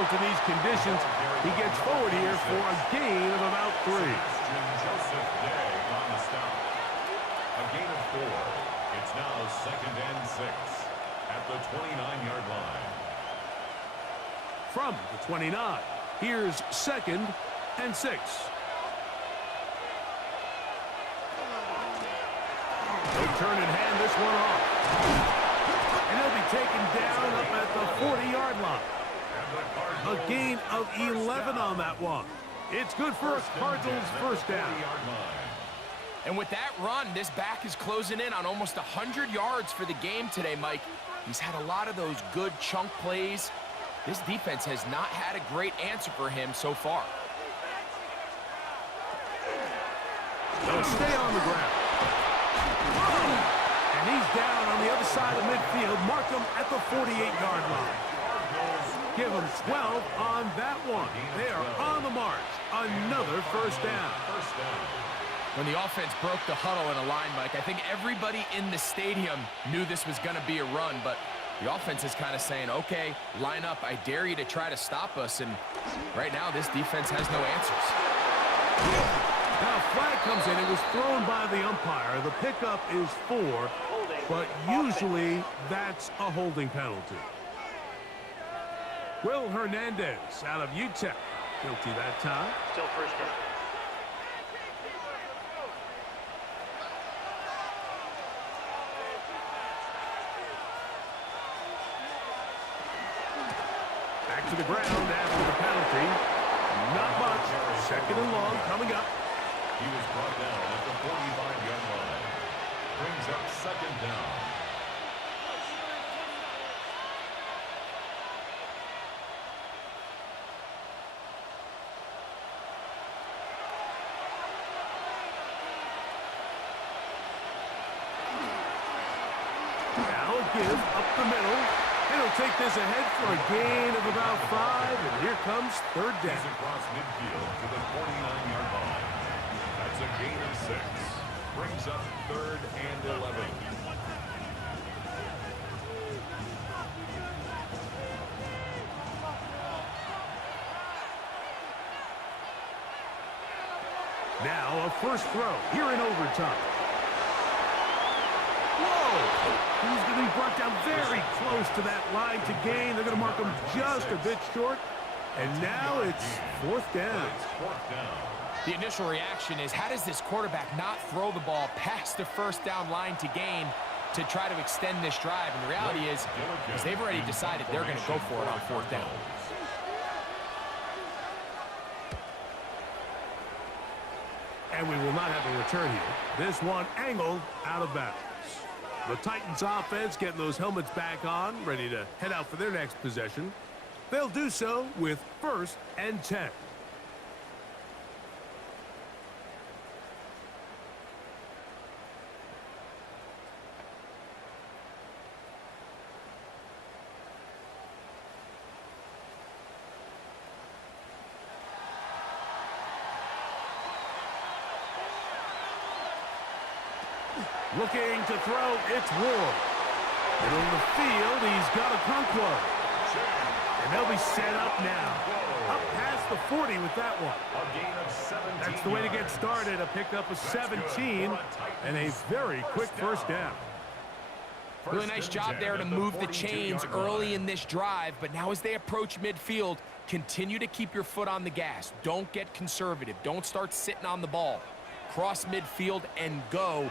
In these conditions, he gets forward here for a gain of about 3. Joseph Day on the stop. A gain of 4. It's now 2nd and 6 at the 29-yard line. From the 29, here's 2nd and 6. They'll turn and hand this one off. And he'll be taken down up at the 40-yard line. A gain of 11 on that one. It's good for a Cardinals 1st down. And with that run, this back is closing in on almost 100 yards for the game today, Mike. He's had a lot of those good chunk plays. This defense has not had a great answer for him so far. They'll stay on the ground. And he's down on the other side of midfield. Mark him at the 48-yard line. Give them 12 on that one. They are on the march. Another 1st down. When the offense broke the huddle in a line, Mike, I think everybody in the stadium knew this was going to be a run, but the offense is kind of saying, okay, line up. I dare you to try to stop us, and right now this defense has no answers. Now a flag comes in. It was thrown by the umpire. The pickup is 4. but usually that's a holding penalty. Will Hernandez out of UTEP. Guilty that time. Still first down. Back to the ground after the penalty. Not much. Second and long coming up. He was brought down at the 45-yard line. Brings up second down. Now a give up the middle. He'll take this ahead for a gain of about 5, and here comes third down. He's across midfield to the 49-yard line. That's a gain of 6. Brings up third and 11. Now a first throw here in overtime. Whoa! He's going to be brought down very close to that line to gain. They're going to mark him just a bit short. And now it's fourth down. The initial reaction is, how does this quarterback not throw the ball past the first down line to gain to try to extend this drive? And the reality is they've already decided they're going to go for it on fourth down. And we will not have a return here. This one angled out of bounds. The Titans offense getting those helmets back on, ready to head out for their next possession. They'll do so with 1st and 10. Looking to throw, it's Ward. Middle of the field, he's got a Conquo. And they'll be set up now. Up past the 40 with that one. A gain of 17. That's the way to get started, a pickup of 17, and a very quick first down. Really nice job there to move the chains early in this drive, but now as they approach midfield, continue to keep your foot on the gas. Don't get conservative. Don't start sitting on the ball. Cross midfield and go.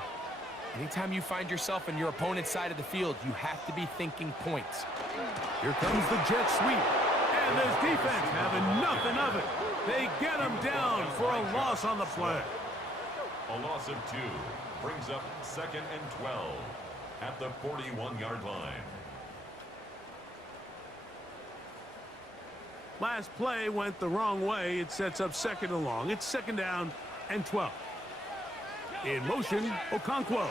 Anytime you find yourself on your opponent's side of the field, you have to be thinking points. Here comes the jet sweep. And this defense having nothing of it. They get him down for a loss on the play. A loss of 2 brings up 2nd and 12 at the 41-yard line. Last play went the wrong way. It sets up 2nd and long. It's 2nd down and 12. In motion, Okonkwo.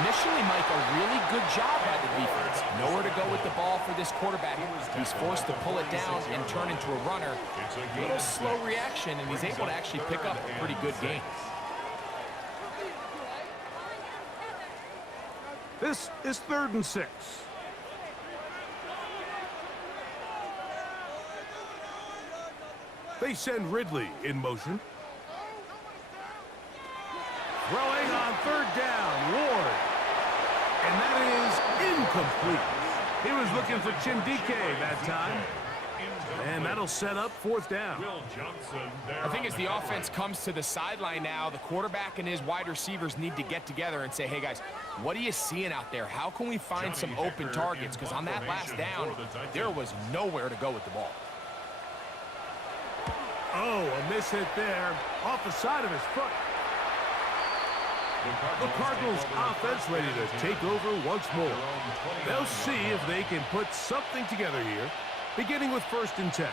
Initially, Mike, a really good job by the defense. Nowhere to go with the ball for this quarterback. He's forced to pull it down and turn into a runner. A little slow reaction, and he's able to actually pick up a pretty good gain. This is 3rd and 6. They send Ridley in motion. Throwing on 3rd down, Ward. And that is incomplete. He was looking for Chindike that time. And that'll set up 4th down. I think as the offense comes to the sideline now, the quarterback and his wide receivers need to get together and say, hey guys, what are you seeing out there? How can we find some open targets? Because on that last down, there was nowhere to go with the ball. Oh, a miss hit there off the side of his foot. The Cardinals offense ready to take over once more. They'll see if they can put something together here, beginning with 1st and 10.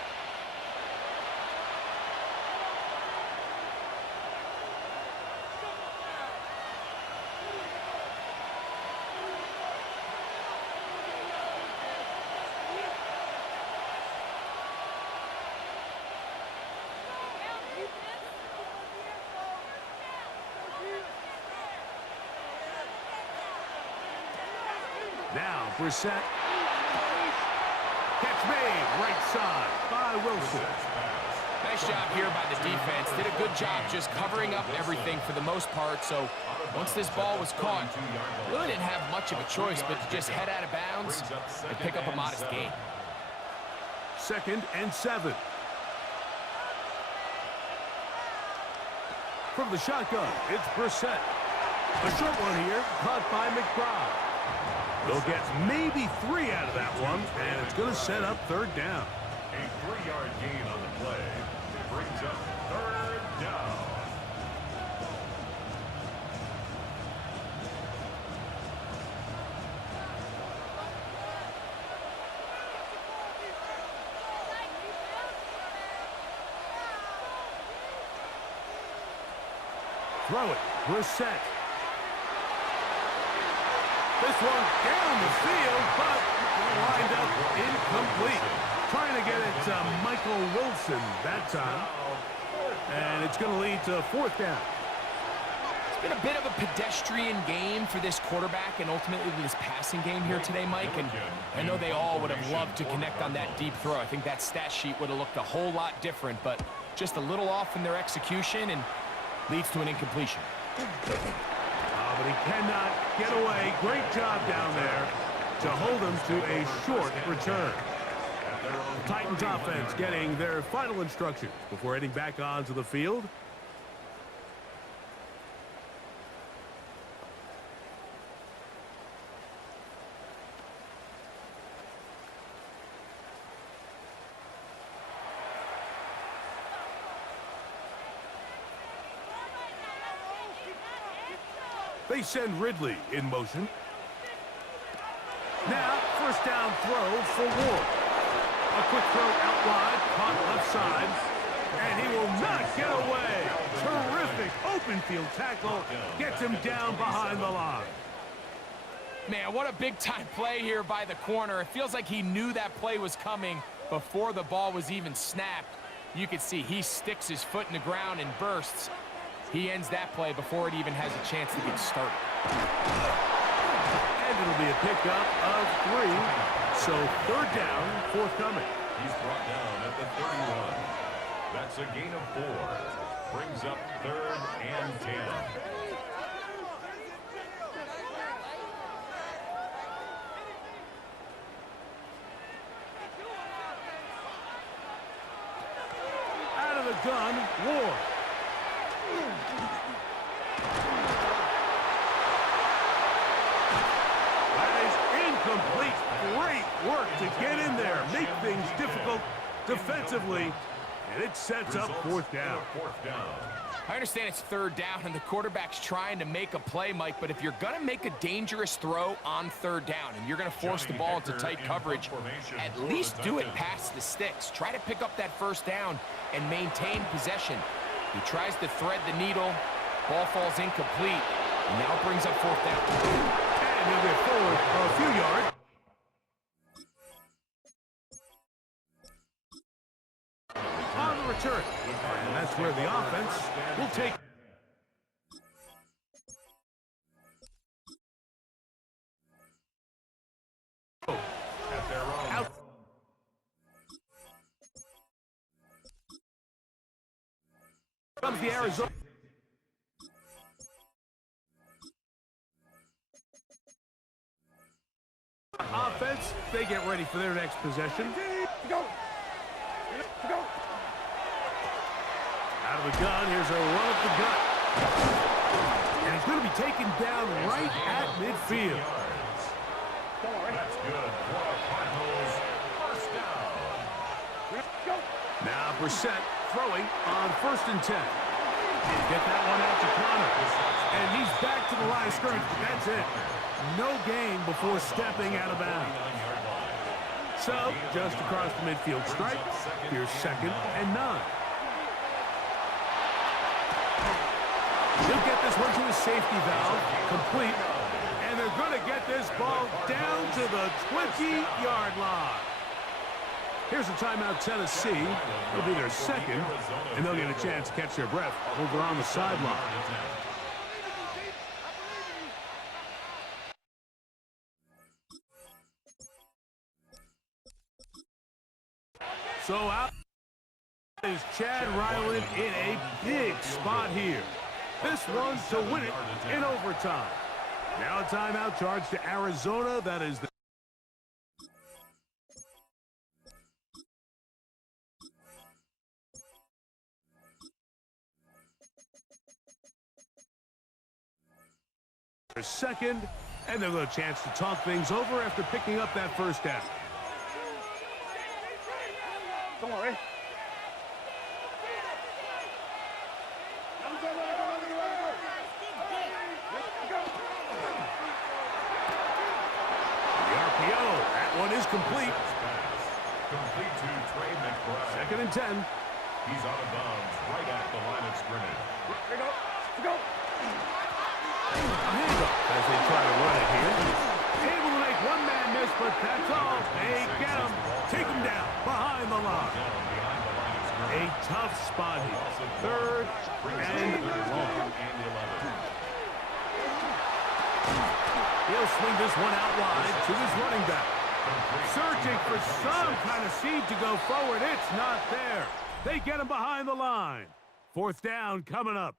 Now, Brissett. Catch made, right side by Wilson. Nice job here by the defense. Did a good job just covering up everything for the most part. So once this ball was caught, really didn't have much of a choice but to just head out of bounds and pick up a modest gain. 2nd and 7. From the shotgun, it's Brissett. A short one here, caught by McBride. They'll get maybe 3 out of that one, and it's going to set up 3rd down. A 3-yard gain on the play brings up 3rd down. Throw it, Brissett. This one down the field, but lined up incomplete. Trying to get it to Michael Wilson that time. And it's going to lead to 4th down. It's been a bit of a pedestrian game for this quarterback and ultimately this passing game here today, Mike. And I know they all would have loved to connect on that deep throw. I think that stat sheet would have looked a whole lot different, but just a little off in their execution and leads to an incompletion. But he cannot get away. Great job down there to hold him to a short return. The Titans offense getting their final instructions before heading back onto the field. They send Ridley in motion. Now, 1st down throw for Ward. A quick throw out wide, caught left side, and he will not get away. Terrific open field tackle, gets him down behind the line. Man, what a big-time play here by the corner. It feels like he knew that play was coming before the ball was even snapped. You can see he sticks his foot in the ground and bursts. He ends that play before it even has a chance to get started. And it'll be a pickup of 3. So 3rd down, forthcoming. He's brought down at the 31. That's a gain of 4. Brings up 3rd and 10. Out of the gun, Ward. Complete. Great work to get in there, make things difficult defensively, and it sets up 4th down. I understand it's 3rd down and the quarterback's trying to make a play, Mike, but if you're going to make a dangerous throw on 3rd down and you're going to force the ball into tight coverage, at least do it past the sticks. Try to pick up that 1st down and maintain possession. He tries to thread the needle, ball falls incomplete, and now brings up 4th down. And he'll get forward a few yards. On the return. And that's where the offense will take. Out. Comes the Arizona. Offense, they get ready for their next possession. Go. Go. Out of the gun, here's a run up the gut. And he's going to be taken down right at midfield. That's good for the Cardinals. 1st down. Now Brissett throwing on 1st and 10. Get that one out to Connor. And he's back to the line of scrimmage, but that's it. No gain before stepping out of bounds. So, just across the midfield stripe, here's 2nd and 9. He'll get this one to his safety valve, complete, and they're going to get this ball down to the 20-yard line. Here's a timeout, Tennessee. It'll be their 2nd, and they'll get a chance to catch their breath over on the sideline. So out Is Chad Ryland in a big spot here. This one to win it in overtime. Now a timeout charge to Arizona. That is the second, and they'll have a chance to talk things over after picking up that first down. Come on, Ray. One is complete. Complete to Trey McBride. Second and 10. He's out of bounds right at the line of scrimmage. Here we go. A handoff as they try to run it here. Able to make one man miss, but that's all. They get him. Take him down behind the line. A tough spot here. Third and long. He'll swing this one out wide to his running back. Searching for some kind of seed to go forward. It's not there. They get him behind the line. Fourth down coming up.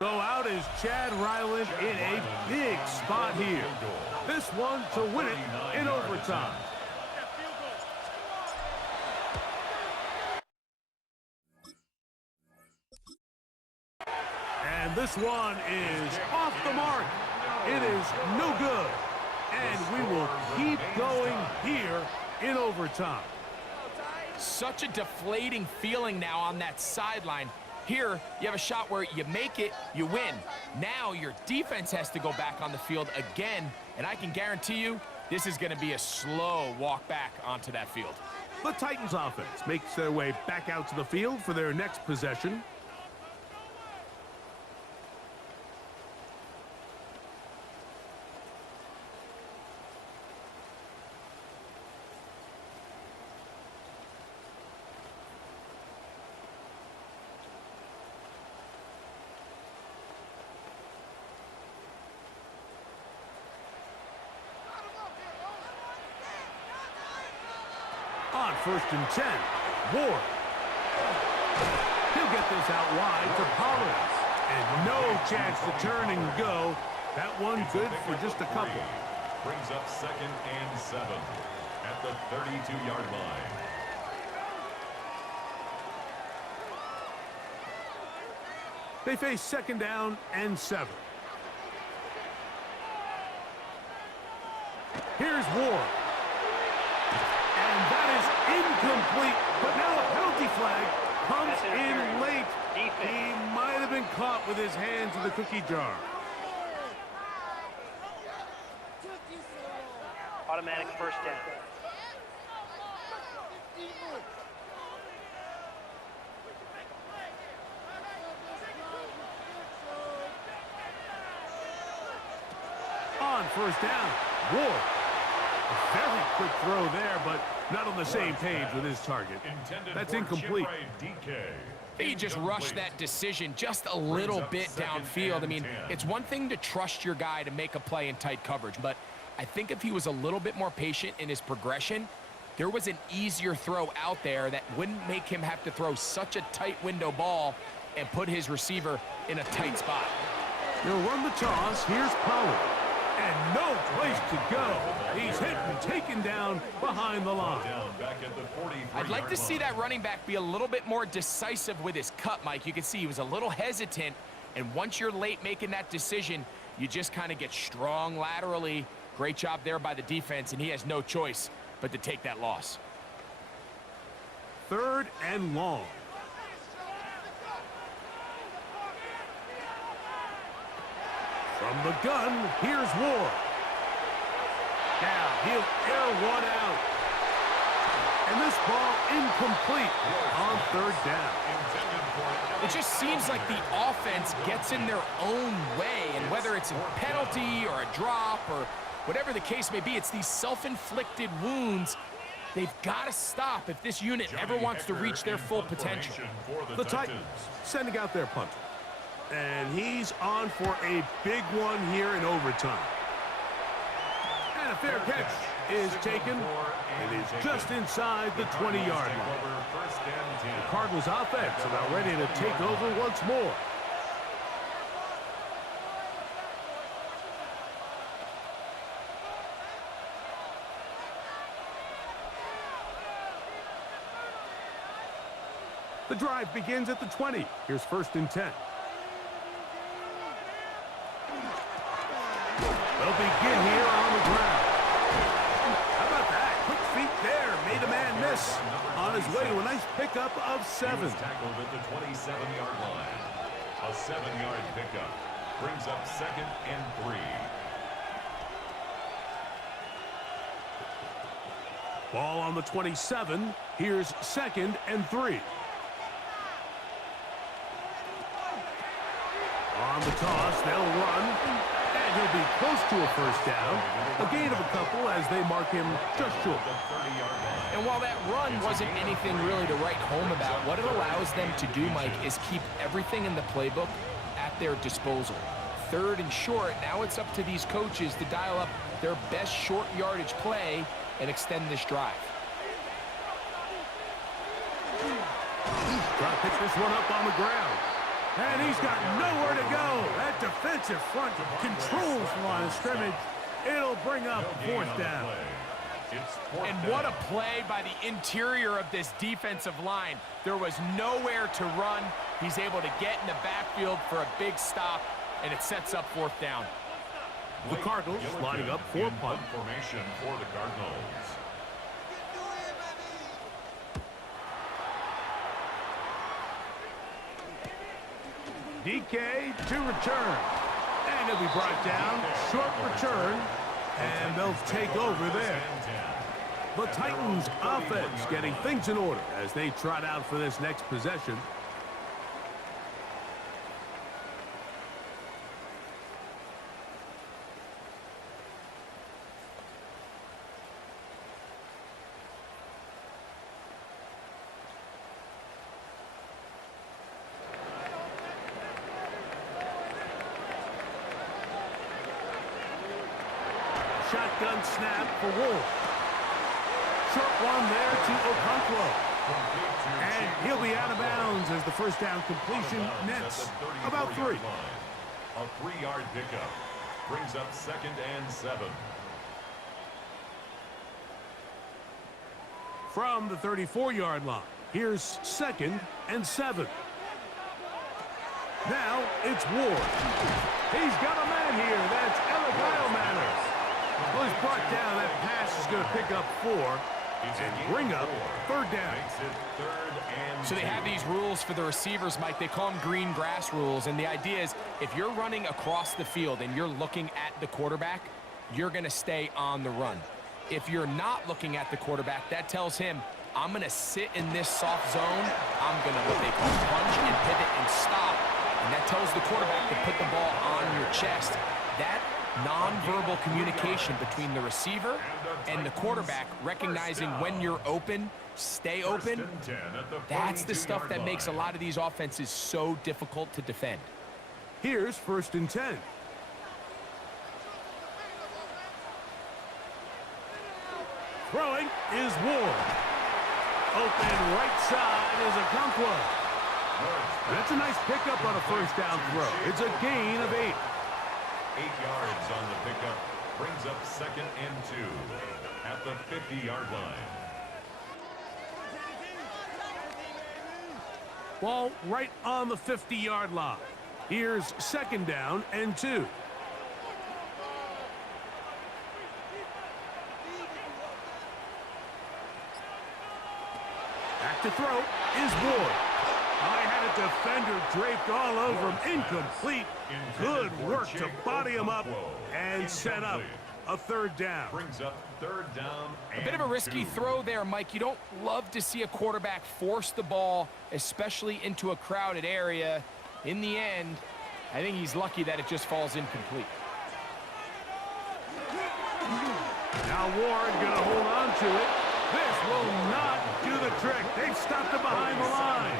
So out is Chad Ryland in a big spot here. This one to win it in overtime. And this one is off the mark. It is no good. And we will keep going here in overtime. Such a deflating feeling now on that sideline. Here, you have a shot where you make it, you win. Now your defense has to go back on the field again, and I can guarantee you this is going to be a slow walk back onto that field. The Titans offense makes their way back out to the field for their next possession. On first and 10, Ward. He'll get this out wide to Pollard. And no chance to turn and go. That one good for just a couple. Brings up second and 7 at the 32-yard line. They face second down and 7. Here's Ward. And that is incomplete, but now a penalty flag comes in late. He might have been caught with his hands in the cookie jar. Automatic first down. On first down, Ward. A very quick throw there, but not on the same page with his target. That's incomplete. He just rushed that decision just a little bit downfield. I mean, it's one thing to trust your guy to make a play in tight coverage, but I think if he was a little bit more patient in his progression, there was an easier throw out there that wouldn't make him have to throw such a tight window ball and put his receiver in a tight spot. He'll run the toss. Here's Pollard. And no place to go. He's hit and taken down behind the line. I'd like to see that running back be a little bit more decisive with his cut, Mike. You can see he was a little hesitant, and once you're late making that decision, you just kind of get strong laterally. Great job there by the defense, and he has no choice but to take that loss. Third and long. From the gun, here's Ward. Now he'll air one out. And this ball incomplete on third down. It just seems like the offense gets in their own way, and whether it's a penalty or a drop or whatever the case may be, it's these self-inflicted wounds they've got to stop if this unit ever wants to reach their full potential. The Titans sending out their punter. And he's on for a big one here in overtime. And a fair catch is taken. It is just inside the 20-yard line. The Cardinals offense about ready to take over once more. The drive begins at the 20. Here's 1st and 10. They'll begin here on the ground. How about that? Quick feet there. Made a man miss. On his way to a nice pickup of 7. He was tackled at the 27-yard line. A 7-yard pickup brings up 2nd and 3. Ball on the 27. Here's 2nd and 3. On the toss, they'll run, and he'll be close to a 1st down. A gain of a couple as they mark him just short. And while that run wasn't anything really to write home about, what it allows them to do, Mike, is keep everything in the playbook at their disposal. 3rd and short, now it's up to these coaches to dial up their best short yardage play and extend this drive. Trying to pick this one up on the ground. And he's got nowhere to go. That defensive front controls the line of scrimmage. It'll bring up 4th down. And what a play by the interior of this defensive line. There was nowhere to run. He's able to get in the backfield for a big stop, and it sets up 4th down. The Cardinals lining up for punt. Formation for the Cardinals. DK to return. And he'll be brought down. Short return. And they'll take over there. The Titans offense getting things in order as they trot out for this next possession. Shotgun snap for Wolf. Short one there to Okonkwo. And he'll be out of bounds as the 1st down completion nets about 3. A 3-yard pickup brings up 2nd and 7. From the 34-yard line, here's 2nd and 7. Now it's Ward. He's got a man here. That's Eligio Manners. Well, he's brought down. That pass is going to pick up 4 and bring up 3rd down. So they have these rules for the receivers, Mike. They call them green grass rules. And the idea is if you're running across the field and you're looking at the quarterback, you're going to stay on the run. If you're not looking at the quarterback, that tells him, I'm going to sit in this soft zone. I'm going to what they call punch and pivot and stop. And that tells the quarterback to put the ball on your chest. That nonverbal communication between the receiver and the quarterback, recognizing when you're open, stay open, that's the stuff that makes a lot of these offenses so difficult to defend. Here's 1st and 10. Throwing is Ward. Open right side is Okonkwo. That's a nice pickup on a 1st down throw. It's a gain of 8. 8 yards on the pickup brings up 2nd and 2 at the 50-yard line. Ball right on the 50-yard line. Here's 2nd down and 2. Back to throw is Ward. I had a defender draped all over him. Incomplete. Good work to body him up and set up a third down. Brings up third down and A bit of a risky 2. throw there, Mike. You don't love to see a quarterback force the ball, especially into a crowded area. In the end, I think he's lucky that it just falls incomplete. Now Warren going to hold on to it. This will not do the trick. They've stopped it behind the line.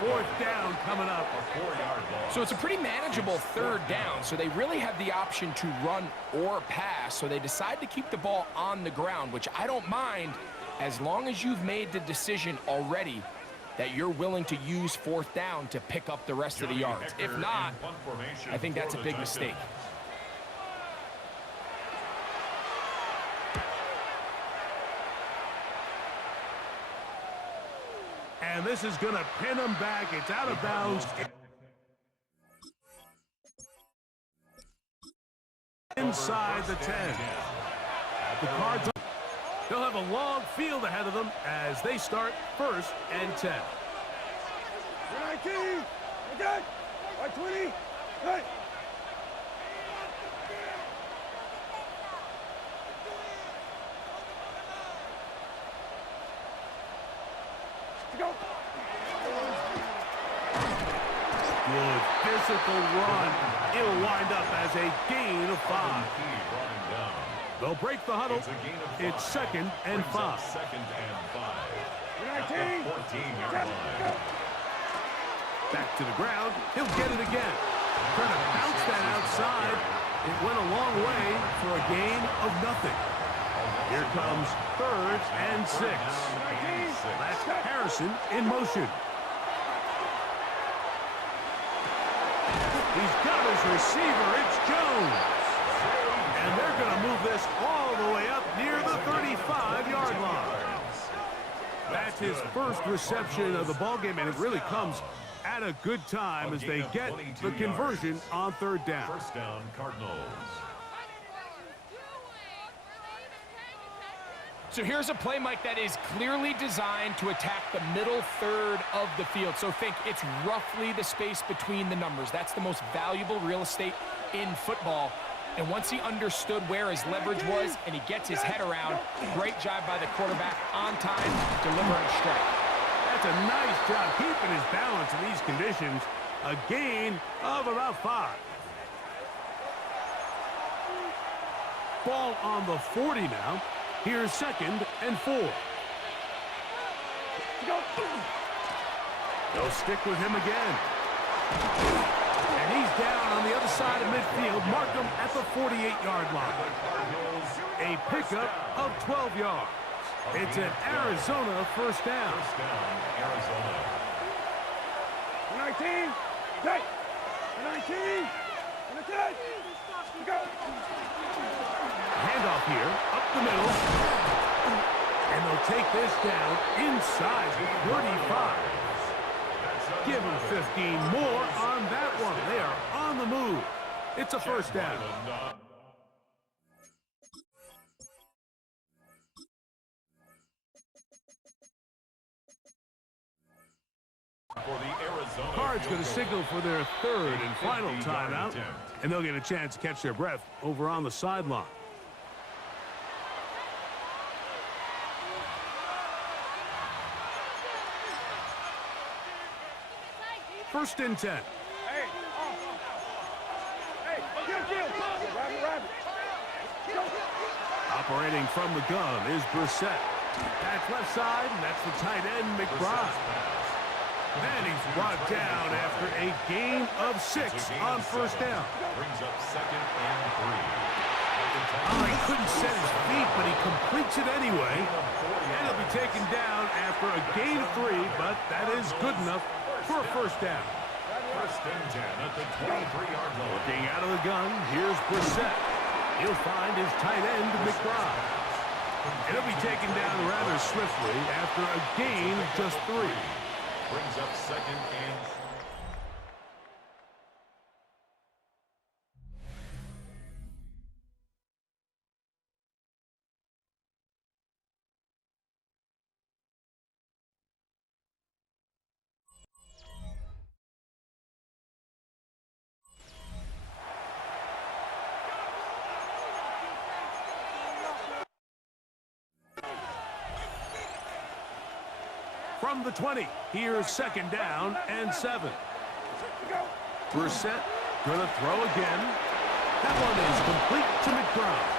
Fourth down coming up. A 4-yard loss. So it's a pretty manageable third down, so they really have the option to run or pass, so they decide to keep the ball on the ground, which I don't mind as long as you've made the decision already that you're willing to use fourth down to pick up the rest of the yards. If not, I think that's a big mistake. And this is going to pin him back. It's out of bounds. Inside the 10. The Cards, they'll have a long field ahead of them as they start first and 10. 19, okay, 20, right. Go. Good physical run. It'll wind up as a gain of 5. They'll break the huddle. It's second and 5. Second and 5. 19, 14-yard line. Back to the ground. He'll get it again. Trying to bounce that outside. It went a long way for a gain of nothing. Here comes third and 6. That's Harrison in motion. He's got his receiver. It's Jones. And they're going to move this all the way up near the 35-yard line. That's his first reception of the ballgame, and it really comes at a good time as they get the conversion on third down. First down, Cardinals. So here's a play, Mike, that is clearly designed to attack the middle third of the field. So think it's roughly the space between the numbers. That's the most valuable real estate in football. And once he understood where his leverage was and he gets his head around, great job by the quarterback on time, delivering a strike. That's a nice job keeping his balance in these conditions. A gain of about 5. Ball on the 40 now. Here's second and 4. They'll stick with him again. And he's down on the other side of midfield. Mark him at the 48-yard line. A pickup of 12 yards. It's an Arizona first down. First down, Arizona. 19, right. 19, and a 10. Go. Handoff here, up the middle. And they'll take this down inside the 35. Give them 15 more on that one. They are on the move. It's a first down. Cards going to signal for their third and final timeout, and they'll get a chance to catch their breath over on the sideline. First and 10. Hey, kill. Rabbit. Go. Operating from the gun is Brissett. That's left side, and that's the tight end, McBride. And he's brought down after a gain of 6 on first down. Brings up second and 3. Oh, he couldn't set his feet, but he completes it anyway. And he'll be taken down after a gain of 3, but that is good enough for a first down. First and 10 at the 23-yard line. Looking out of the gun, here's Brissett. He'll find his tight end, McBride. And he'll be taken down rather swiftly after a gain of just 3. Brings up second and from the 20. Here's second down and 7. Brissett gonna throw again. That one is complete to McBride.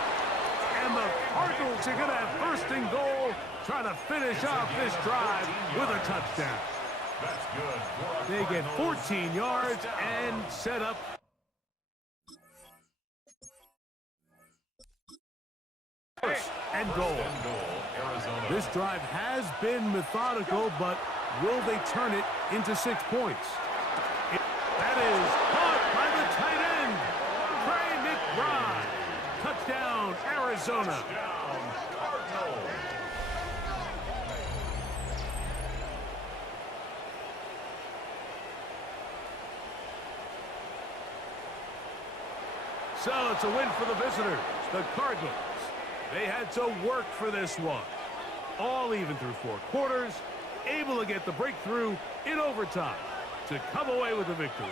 And the Cardinals are gonna have first and goal, trying to finish off this drive with a touchdown. That's good. They get 14 yards and set up. First and goal. Arizona. This drive has been methodical, but will they turn it into 6 points? That is caught by the tight end, Trey McBride. Touchdown, Arizona. Touchdown, Cardinals. So it's a win for the visitors, the Cardinals. They had to work for this one. All even through 4 quarters, able to get the breakthrough in overtime to come away with a victory.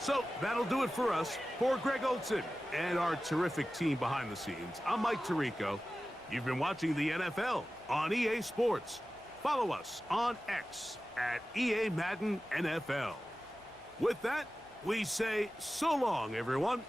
So that'll do it for us. For Greg Olson and our terrific team behind the scenes, I'm Mike Tirico. You've been watching the NFL on EA Sports. Follow us on X at EA Madden NFL. With that, we say so long, everyone.